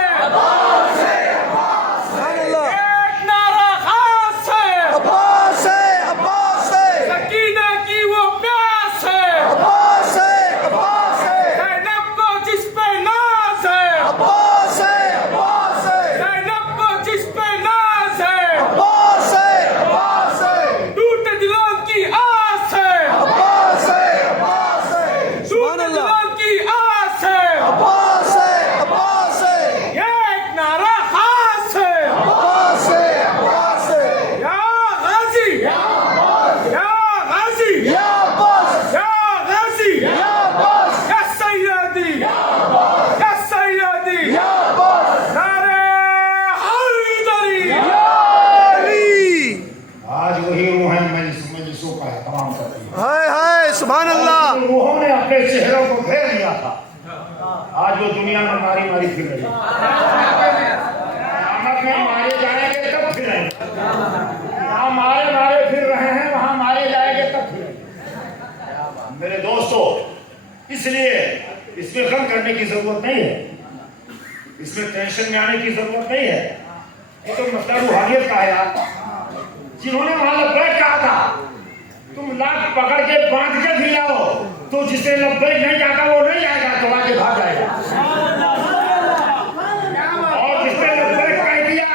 सुभान अल्लाह। एक नारा खास है, अब्बास है अब्बास है सकीना की वो प्यास है, अब्बास है अब्बास है ज़ैनब को जिस पे नाज है, अब्बास है अब्बास है ज़ैनब को जिस पे नाज है, अब्बास है अब्बास है टूटे दिलों की आस है, अब्बास है अब्बास है सुभान टूटे अल्लाह। दिलों की आस है, अब्बास है अब्बास है ये एक नारा खास है, अब्बास है अब्बास है या गाजी, या गाजी, या अब्बास या गाजी, या अब्बास या सैयदी, या सैयदी, या अब्बास नारे हैदरी, या अली। आज वही रूहें मजलिसों का एहतराम करती हैं। हाय हाय सुभान अल्लाह। रूहों ने अपने चेहरों को फेर लिया था, आज वो दुनिया में मारी मारी फिर रही है। क़यामत में मारे जाएंगे तब फिर रहेंगे। यहाँ मारे मारे फिर रहे हैं, वहाँ मारे जाएंगे तब फिर रहेंगे। मेरे दोस्तों, इसलिए इसमें गम करने की जरूरत नहीं है, इसमें टेंशन में आने की जरूरत नहीं है। ये तो मसला रूहानियत का है यार। जिन्होंने वहां लब्बैक कहा था, तुम लाख पकड़ के बांध के भी आओ तो जिसे लब्बैक नहीं कहता वो नहीं आएगा, तो आगे भाग जाएगा। और जिसने लब्बैक कह दिया,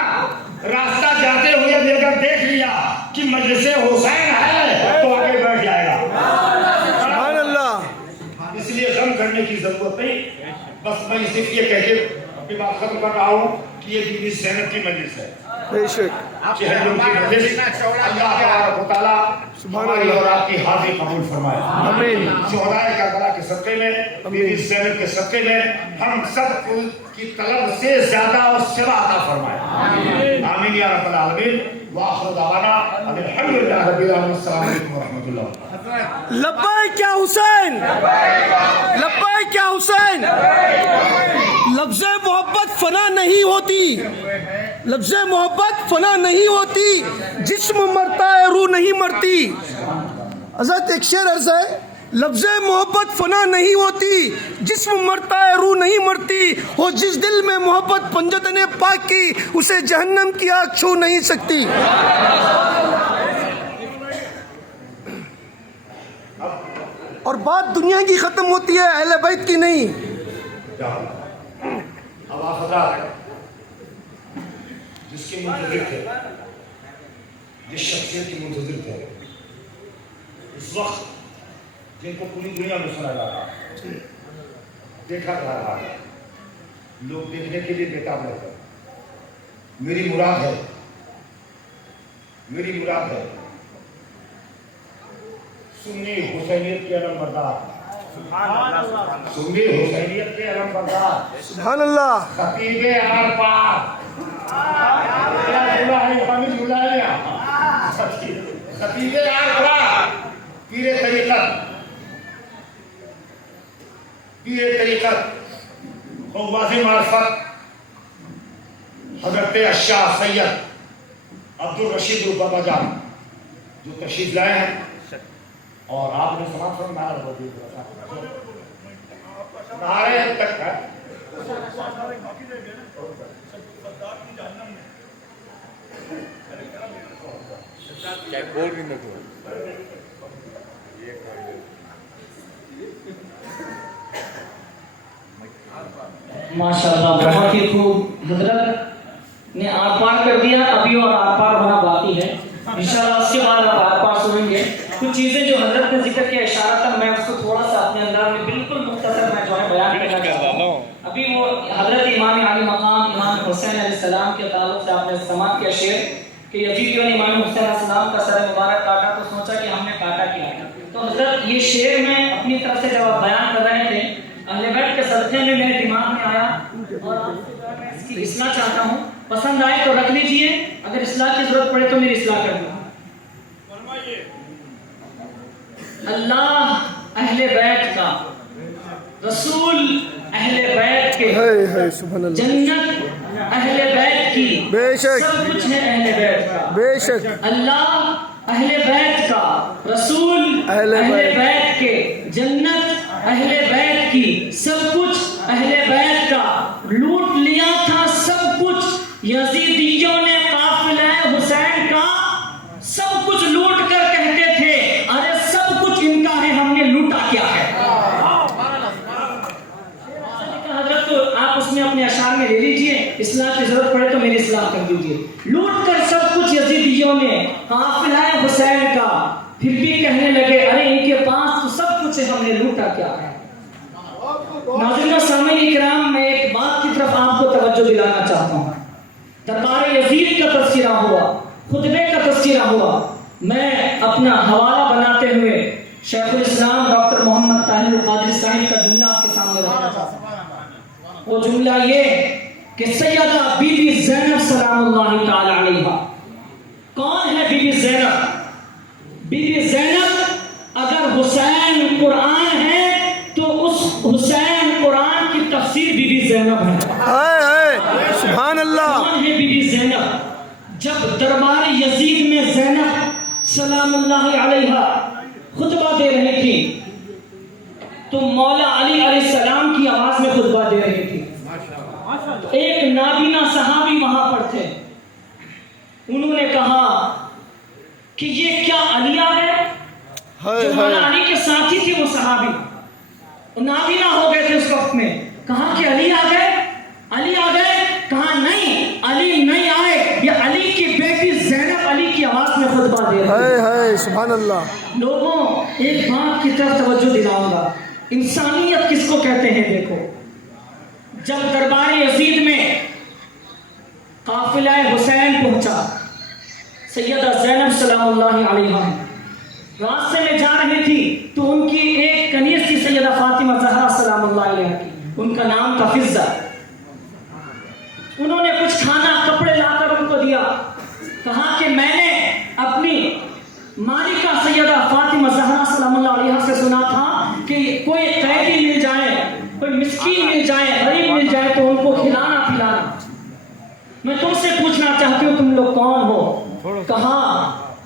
रास्ता जाते हुए भी अगर देख लिया कि मजलिस हुसैन है तो आगे बैठ जाएगा। सुभान अल्लाह। इसलिए गम करने की जरूरत नहीं। बस मैं सिर्फ ये कह के अपनी बात खत्म कर रहा हूँ कि ये बीवी ज़ैनब की मजलिस है। बेशक शहरियों की मजलिस अल्लाह तबारक व तआला हमारी और आपकी हाजिरी कबूल फरमाए। आमीन। शुहदाए करबला के सदक़े में, बीवी ज़ैनब के सदक़े में हम सब की तलब से ज्यादा और सिवा अता फरमाए। आमीन या रब्बल आलमीन। व आखिर दअवाना अल्हम्दुलिल्लाहि रब्बिल आलमीन। अस्सलाम वालेकुम व रहमतुल्लाह। लब्बैक या हुसैन, लब्बैक या हुसैन। लफ्ज़े मोहब्बत फना नहीं होती, लफ्ज़े मोहब्बत फना नहीं होती, जिस्म मरता है रूह नहीं मरती। हज़रत एक शेर अर्ज़ है, लफ्ज़े मोहब्बत फना नहीं होती, जिस्म मरता है रूह नहीं मरती। हो जिस दिल में मोहब्बत पंजत ने पाक की, उसे जहन्नम की आग छू नहीं सकती। और बात दुनिया की ख़त्म होती है, अहले बैत की नहीं। अब आप हज़रात जिसके मुंतज़िर थे, जिस शख्सियत के मुंतज़िर थे, इस वक्त जिनको पूरी दुनिया में सुना जा रहा है, देखा जा रहा है, लोग देखने के लिए बेताब रहते हैं। मेरी मुराद है, मेरी मुराद है सुन्नी हुसैनियत के अलमबरदार, सुन्नी हुसैनियत के अलमबरदार, सुभान अल्लाह। खतीबे आर पार, खतीबे आर पार, पीरे तरीक़त, पीरे तरीक़त, ग़ौवाज़े मारिफ़त, हज़रत अशाह सैयद अब्दुल रशीद बाबा जान जो तशरीफ़ लाए हैं, और आपने समाप्त में नारे तक है। क्या बोल रही मैं माशाल्लाह, बहुत ही खूब। हजरत ने आर पार कर दिया, अभी और आर पार होना बाकी है। इंशाल्लाह उसके बाद आप आर पार सुनेंगे। कुछ चीज़ें जो हजरत ने जिक्र किया इशारा था, मैं حسین علیہ السلام کے تعلق سے آپ نے سماعت کیا شعر کہ یزیدیوں نے امام حسین علیہ السلام کا سر مبارک کاٹا تو سوچا کہ ہم نے کاٹا کیا. تو حضرت یہ شعر میں اپنی طرف سے جب آپ بیان کر رہے تھے اہل بیت کے صدقے میں میرے دماغ میں آیا اور میں اس کی اصلاح چاہتا ہوں. پسند آئے تو رکھ لیجئے, اگر اصلاح کی ضرورت پڑے تو میری اصلاح کر دوں. اللہ اہل بیت کا, رسول اہل بیت کے, سبحان اللہ, جنت اہل بیت کی, بے شک, سب کچھ ہے اہل بیت کا. بے شک, اللہ اہل بیت کا, رسول اہل بیت کے, جنت اہل بیت کی, سب کچھ اہل بیت کا. لوٹ لیا تھا سب کچھ یزیدیوں نے قافلہ حسین کا, سب کچھ لوٹ کر کہتے تھے ارے سب کچھ ان کا ہے, ہم نے لوٹا کیا ہے. حضرت تو آپ اس میں اپنے اشعار میں لے لیجئے, اصلاح کی ضرورت پڑے تو میری اصلاح کر دیجئے. لوٹ کر سب کچھ یزیدیوں نے قافلہ حسین کا, پھر بھی کہنے لگے ارے ان کے پاس تو سب کچھ ہے, ہم نے لوٹا کیا ہے. ناظرین و سامعین اکرام, میں ایک بات کی طرف آپ کو توجہ دلانا چاہتا ہوں. دربار یزید کا تذکرہ ہوا, خطبے کا تذکرہ ہوا, میں اپنا حوالہ بناتے ہوئے شیخ الاسلام ڈاکٹر محمد طاہر القادری صاحب کا جملہ آپ کے سامنے رکھنا چاہتا ہوں. وہ جملہ یہ کہ سیدہ بی بی زینب سلام اللہ تعالی علیہا. کون ہے بی بی زینب؟ بی بی زینب اگر حسین قرآن ہے تو اس حسین قرآن کی تفسیر بی بی زینب ہے. سبحان اللہ. کون ہے بی بی زینب؟ جب دربار یزید میں زینب سلام اللہ علیہا خطبہ دے رہی تھی تو مولا علی علیہ السلام کی آواز میں خطبہ دے رہی تھی. ایک نابینا صحابی وہاں پر تھے, انہوں نے کہا کہ یہ کیا علی آ گئے؟ جو مولا علی کے ساتھی تھی وہ صحابی نابینا ہو گئے تھے اس وقت میں. کہا کہ علی آ گئے, علی آ گئے. کہا نہیں, علی نہیں آئے, یہ علی کی بیٹی زینب علی کی آواز میں خطبہ دے رہی ہے. سبحان اللہ. لوگوں, ایک بات کی طرف توجہ دلاؤں گا, انسانیت کس کو کہتے ہیں. دیکھو, جب دربار یزید میں قافلہ حسین پہنچا, سیدہ زینب سلام اللہ علیہا راستے میں جا رہی تھی تو ان کی ایک کنیز تھی سیدہ فاطمہ زہرا سلام اللہ علیہا کی, ان کا نام تھا فضہ. انہوں نے کچھ کھانا کپڑے لا کر ان کو دیا. کہا کہ میں نے اپنی مالکہ سیدہ فاطمہ زہرا سلام اللہ علیہا سے سنا تھا کہ کوئی قیدی مل جائے, کوئی مسکین مل جائے, غریب مل جائے تو ان کو کھلانا پلانا. میں تم سے پوچھنا چاہتی ہوں تم لوگ کون ہو؟ کہا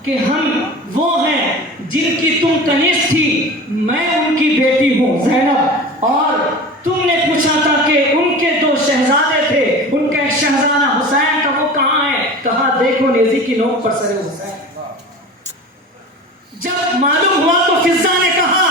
کہ ہم وہ ہیں جن کی تم کنیز تھی, میں ان کی بیٹی ہوں زینب. اور تم نے پوچھا تھا کہ ان کے دو شہزادے تھے, ان کا ایک شہزادہ حسین کا, وہ کہاں ہے؟ کہا دیکھو نیزی کی نوک پر سر حسین. جب معلوم ہوا تو فضہ نے کہا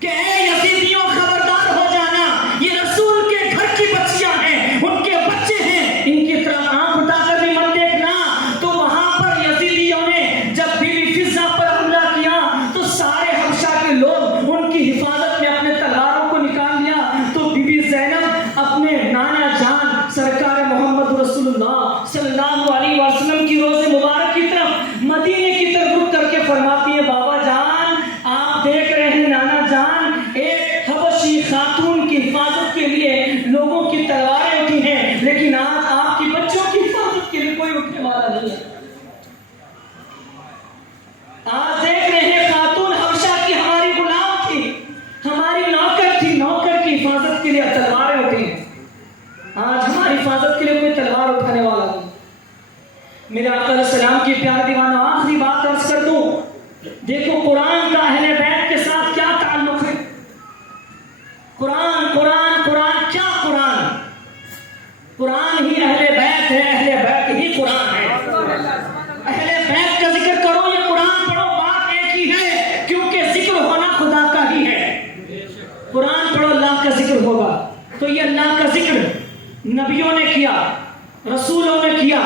کہ اے یزیدیوں خبردار ہو جانا, یہ رسول کے گھر کی بچیاں ہیں, ان کے بچے ہیں, ان کی طرف آنکھ اٹھا کر بھی مت دیکھنا. تو وہاں پر یزیدیوں نے جب بی بی فضہ پر حملہ کیا تو سارے حبشہ کے لوگ ان کی حفاظت میں اپنے تلواروں کو نکال لیا. تو بی بی زینب اپنے نانا جان سرکار محمد رسول اللہ صلی اللہ علیہ وسلم کی روز مبارک کی طرف مدینے کی طرف رک کر کے فرماتی ہے, بابا جان آپ دیکھ رہے ہیں نانا جان, ایک حبشی خاتون کی حفاظت کے لیے لوگوں کی تلواریں اٹھی ہیں, لیکن آج آپ کی بچوں کی حفاظت کے لیے کوئی اٹھنے والا نہیں ہے. آج دیکھ رہے ہیں خاتون حبشہ کی ہماری غلام تھی, ہماری نوکر تھی, نوکر کی حفاظت کے لیے تلواریں اٹھی ہیں. آج ہماری حفاظت کے لیے کوئی تلوار اٹھانے والا نہیں. میرے آقا علیہ السلام کی پیار دیوانہ, آخری بات عرض کر دوں. دیکھو قرآن کا اہل بیت کے ساتھ کیا تعلق ہے. قرآن قرآن قرآن, کیا قرآن؟ قرآن ہی اہل بیت ہے, اہل بیت ہی قرآن ہے. اہل بیت کا ذکر کرو یا قرآن پڑھو, بات ایک ہی ہے, کیونکہ ذکر ہونا خدا کا ہی ہے. قرآن پڑھو اللہ کا ذکر ہوگا. تو یہ اللہ کا ذکر نبیوں نے کیا, رسولوں نے کیا,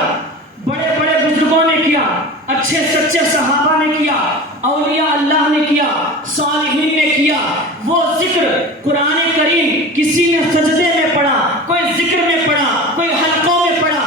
بڑے بڑے بزرگوں نے کیا, اچھے سچے صحابہ نے کیا, اولیاء اللہ نے کیا, صالحین نے کیا. وہ ذکر قرآن کریم کسی نے سجدے میں پڑھا, کوئی ذکر میں پڑھا, کوئی حلقوں میں پڑھا,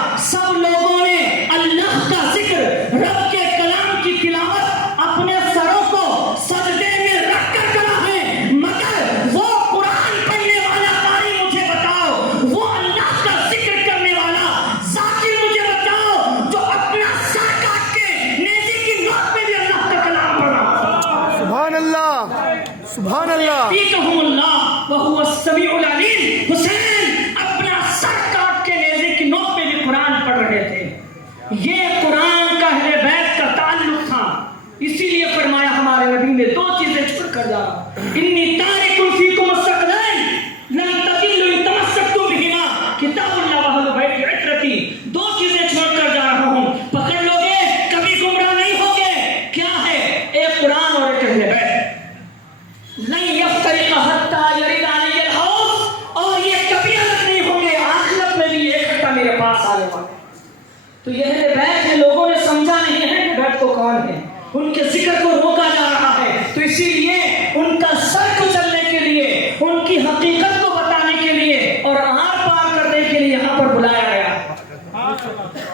تو یہ اہل بیت کے لوگوں نے سمجھا نہیں ہے کہ بیت کو کون ہے، ان کے ذکر کو روکا جا رہا ہے، تو اسی لیے ان کا سر کچلنے کے لیے، ان کی حقیقت کو بتانے کے لیے اور آر پار کرنے کے لیے یہاں پر بلایا گیا۔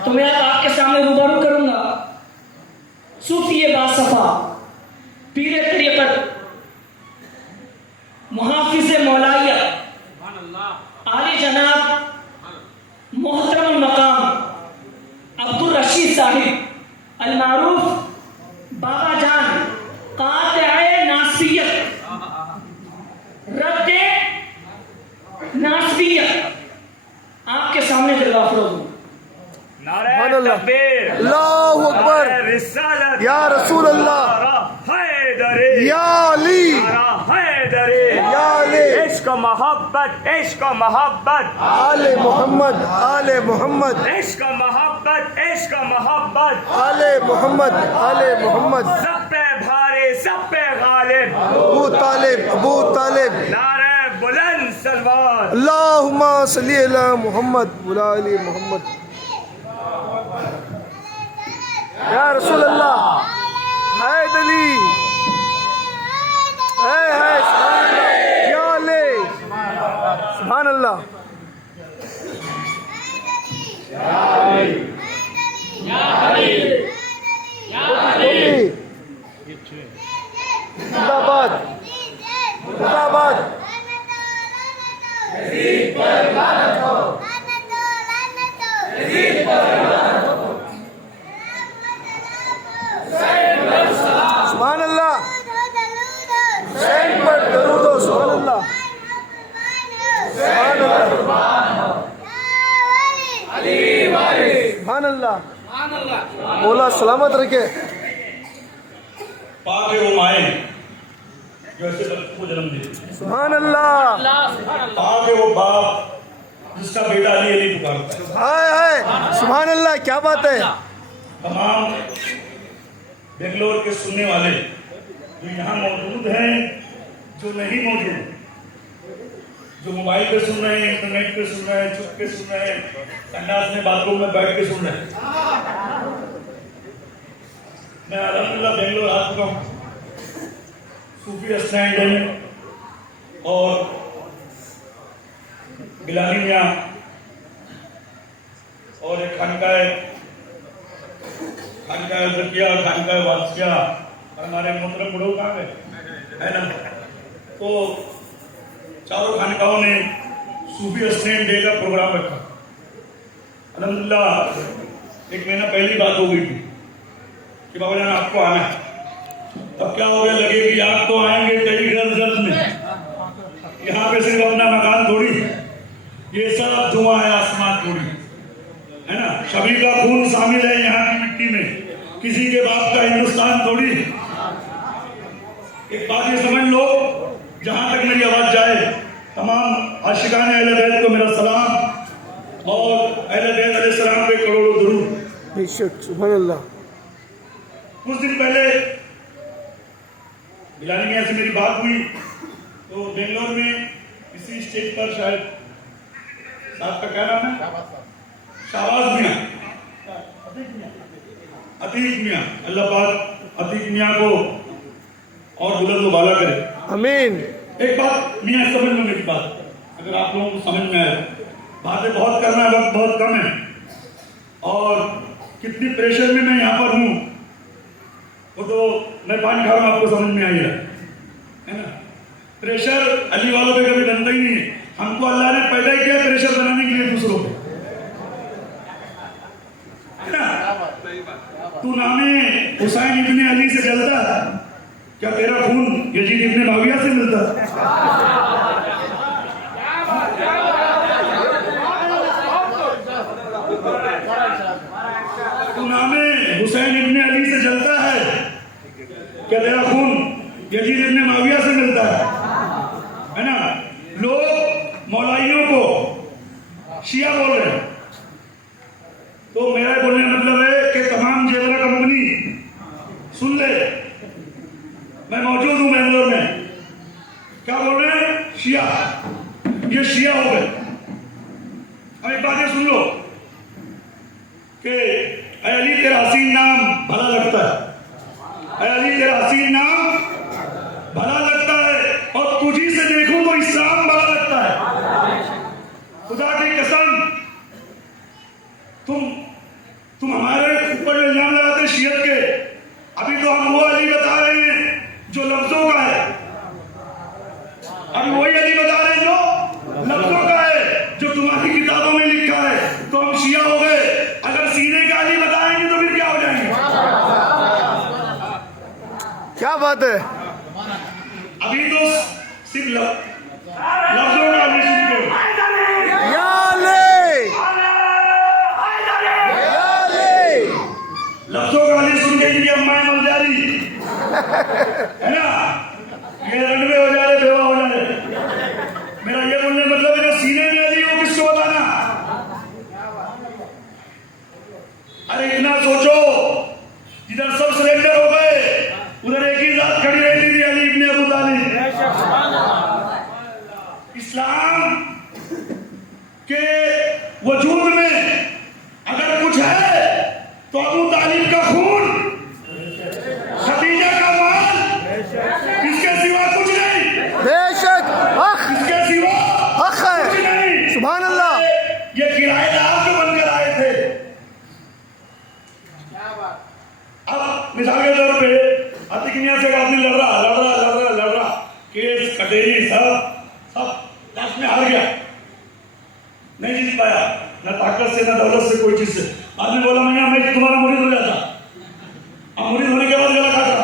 تو میں اب آپ کے سامنے روبرو کروں گا صوفی باصفا، پیر طریقت، محافظ مولائیہ، عالی جناب محترم المقام عبدالرشید صاحب المعروف بابا جان قاطع ناسبیت، رد ناسبیت آپ کے سامنے جلوہ افروز ہوں۔ سبحان اللہ، اللہ اکبر، رسالت یا رسول اللہ، حیدری یا علی، حیدری یا علی، عشق محبت، عشق محبت، آل محمد، آل محمد، عشق محبت، عشق محبت، آل محمد، آل محمد، سب پہ بھاری سب پہ غالب، ابو طالب، ابو طالب، نعرہ بلند سلوات۔ اللہم صلی علی محمد وعلی آل محمد۔ یا رسول اللہ، حید علی، ہے سبحان اللہ، یا علی، سبحان اللہ، زندہ باد، زندہ آباد، سبحان اللہ، حسین پر درود و سبحان اللہ، سبحان اللہ، سبحان اللہ، مولا سلامت رکھے۔ پاک ہے وہ مائیں جو ایسے بچوں کو جنم دیتی، سبحان اللہ، پاک ہے وہ باپ جس کا بیٹا علی علی پکارتا ہے۔ ہائے ہائے، سبحان اللہ، کیا بات ہے۔ تمام بنگلور کے سننے والے جو یہاں موجود ہیں، جو نہیں موجود، جو موبائل پہ سن رہے ہیں، انٹرنیٹ پہ سن رہے ہیں، چھپ کے سن رہے ہیں، انداز میں باتھ روم میں بیٹھ کے سن رہے ہیں، میں الحمدللہ بنگلور آ چکا ہوں، صوفی اسٹینڈ ہے اور گیلانی میاں اور ایک خانقاہ زکیہ، خانقاہ واسطیہ، اور ہمارے محترم بڑھو کہاں گئے ہے نا، تو چاروں خانقاہوں نے صوفی اسٹینڈ ڈے کا پروگرام رکھا۔ الحمدللہ ایک مہینہ پہلی بات ہو گئی تھی کہ بابا جان آپ کو آنا ہے، اب کیا ہو گیا، لگے کہ آپ تو آئیں گے کئی گھر میں، یہاں پہ صرف اپنا مکان تھوڑی، یہ سب دھواں ہے، آسمان تھوڑی ہے نا، شبی کا خون شامل ہے یہاں کی مٹی میں، کسی کے باپ کا ہندوستان تھوڑی۔ ایک بات یہ سمجھ لو، جہاں تک میری آواز جائے، تمام عاشقان اہل بیت کو میرا سلام اور اہل بیت علیہ السلام پہ کروڑوں درود۔ بے شک، سبحان اللہ۔ کچھ دن پہلے گیلانی میاں سے میری بات ہوئی تو بنگلور میں کسی اسٹیج پر، شاید صاحب کا کیا نام ہے، شہباز میاں، عتیق میاں، اللہ پاک عتیق میاں کو اور بلند و بالا کرے، امین۔ ایک بات میاں سمجھ لو میری بات، اگر آپ لوگوں کو سمجھ میں آئے، باتیں بہت کرنا ہے، وقت بہت کم ہے، اور کتنی پریشر میں یہاں پر ہوں وہ تو میں پانی کھا رہا ہوں، آپ کو سمجھ میں آئی ہے نا۔ پریشر علی والوں پہ کبھی بنتا ہی نہیں ہے، ہم کو اللہ نے پیدا ہی کیا پریشر بنانے کے لیے دوسروں پہ، ہے نا۔ تو نام حسین ابن علی سے جلتا ہے، کیا تیرا خون یزید ابن معاویہ سے ملتا ہے؟ تو نام حسین ابن علی سے جلتا ہے، کیا تیرا خون یزید ابن معاویہ سے ملتا ہے نا۔ لوگ مولائیوں کو شیعہ بول رہے ہیں، تو میرا بولنے کا مطلب ہے کہ تمام جیورہ کمپنی سن لے، میں موجود ہوں بنگلور میں، کیا بول رہے ہیں، شیعہ، یہ شیعہ ہو گئے۔ اب ایک بات یہ سن لو، کہ اے علی تیرا حسین نام بھلا لگتا ہے، اے علی تیرا حسین نام بھلا لگتا ہے، اور تجھی سے دیکھوں تو اسلام بھلا لگتا ہے۔ خدا کی قسم تم ہمارے اوپر جو الزام لگاتے شیعت کے، ابھی تو ہم وہ علی بتا رہے ہیں جو لفظوں کا ہے، ابھی وہی علی بتا رہے ہیں جو لفظوں کا ہے، جو تمہاری کتابوں میں لکھا ہے، تو ہم شیعہ ہو گئے۔ اگر سینے کا علی بتائیں گے تو پھر کیا ہو جائیں گے؟ کیا بات ہے؟ ابھی تو صرف لفظوں کا علی سن کے یا علی! یا علی! لفظوں کا علی سن کے ان کی اماں مل جا رہی ہے نا، یہ رنڈوے ہو جا رہے، بیوہ ہو جا رہے۔ میرا یہ بولنے کا مطلب ہے جو سینے میں علی ہو کس کو بتانا؟ ارے اتنا سوچو، جدھر سب سرنڈر ہو گئے ادھر ایک ہی ذات کھڑی رہتی تھی، علی ابن ابو طالب۔ اسلام کے وجود میں اگر کچھ ہے تو ابو طالب کا خون، خدیجہ کا مال، اس کے سوا کچھ نہیں، بے شک حق اس کے سوا حق ہے۔ کچھ نہیں۔ سبحان اللہ۔ یہ کرایہ دار جو بن کر آئے تھے، اب مثال کے طور پہ عتیقنیا سے آدمی لڑ رہا کیس کٹیری سب لاسٹ میں ہار گیا، نہیں جیت پایا، نہ طاقت سے نہ دولت سے، کوئی چیز سے۔ آدمی بولا میں تمہارا مرید ہو جاتا، اب مرید ہونے کے بعد گلا کھاتا۔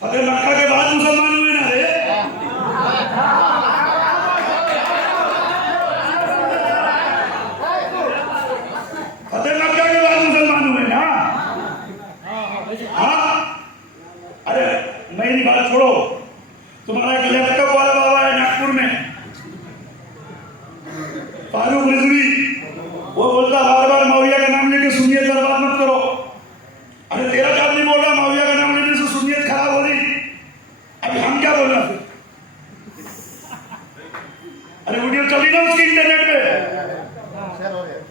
فتح مکہ کے بعد مسلمان ہوئے نا رے، فتح مکہ کے بعد مسلمان ہوئے نا۔ ہاں ارے میری بات چھوڑو، تمہارا ایک لیپ ٹاپ والا بابا ہے ناگپور میں، فاروق رضوی، وہ بولتا بار بار معاویہ کا نام لے کے سنیت برباد مت کرو۔ ارے تیرا کام نہیں بول رہا، معاویہ کا نام لینے سے سنیت خراب ہو رہی، ابھی ہم کیا بول رہے ہیں؟ ارے ویڈیو چل رہی نا اس کی انٹرنیٹ پہ،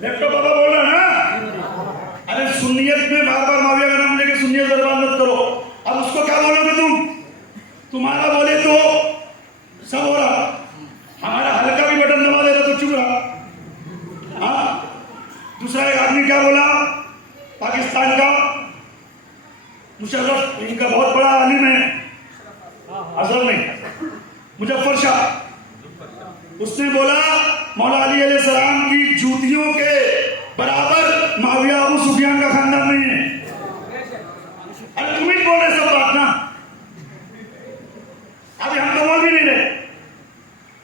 لیپ ٹاپ بابا بول رہا نا، ارے سنیت میں بار بار معاویہ کا نام لے کے سنیت برباد مت کرو۔ اب اس کو کیا بولو گے تمہارا بولے تو سب ہو رہا، ہمارا ہلکا بھی بٹن دبا دے رہا تو چپ رہا۔ ہاں دوسرا ایک آدمی کیا بولا، پاکستان کا مشرف، ان کا بہت بڑا عالم ہے اصل میں، مظفر شاہ، اس نے بولا مولا علی علیہ السلام کی جوتیوں کے برابر معاویہ ابو سفیان کا خاندان نہیں ہے۔ ارے تم ہی بول رہے سب بات نا، ابھی ہم تو بول بھی نہیں رہے،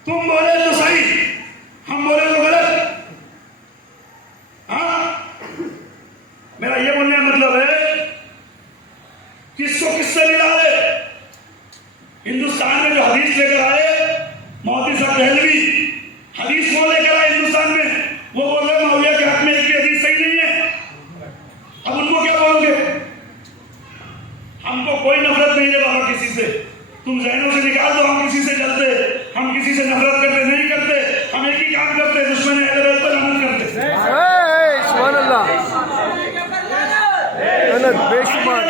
تم بولے تو صحیح، ہم بولے تو غلط۔ ہاں میرا یہ بولنے کا مطلب ہے کس کو کس سے ملا دے۔ ہندوستان میں جو حدیث لے کر آئے مودی صاحب دہلوی، حدیث وہ لے کر آئے ہندوستان میں، وہ بول رہے معاویہ کے حق میں ایک بھی حدیث صحیح نہیں ہے۔ اب ان کو کیا بولو گے؟ ہم کو کوئی نفرت نہیں ہے بابا کسی سے، تم ذہنوں سے نکال دو، ہم کسی سے جلتے، ہم کسی سے نفرت کرتے نہیں کرتے، ہم ایک ہی کام کرتے، دشمن اہل بیت پر لعنت کرتے۔ سبحان اللہ، لعنت بے شمار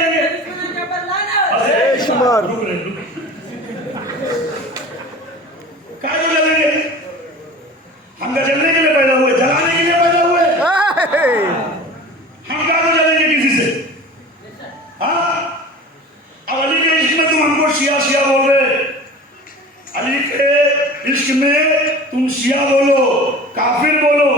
بے شمار۔ کیا جو جلیں گے؟ ہم کا جلنے کے لیے پیدا ہوئے، جلانے کے لیے پیدا ہوئے، ہم کیا جو جلیں گے کسی سے؟ ہاں اب علی کے عشق میں تم ہم کو شیعہ بول رہے، علی کے عشق میں تم شیعہ بولو، کافر بولو،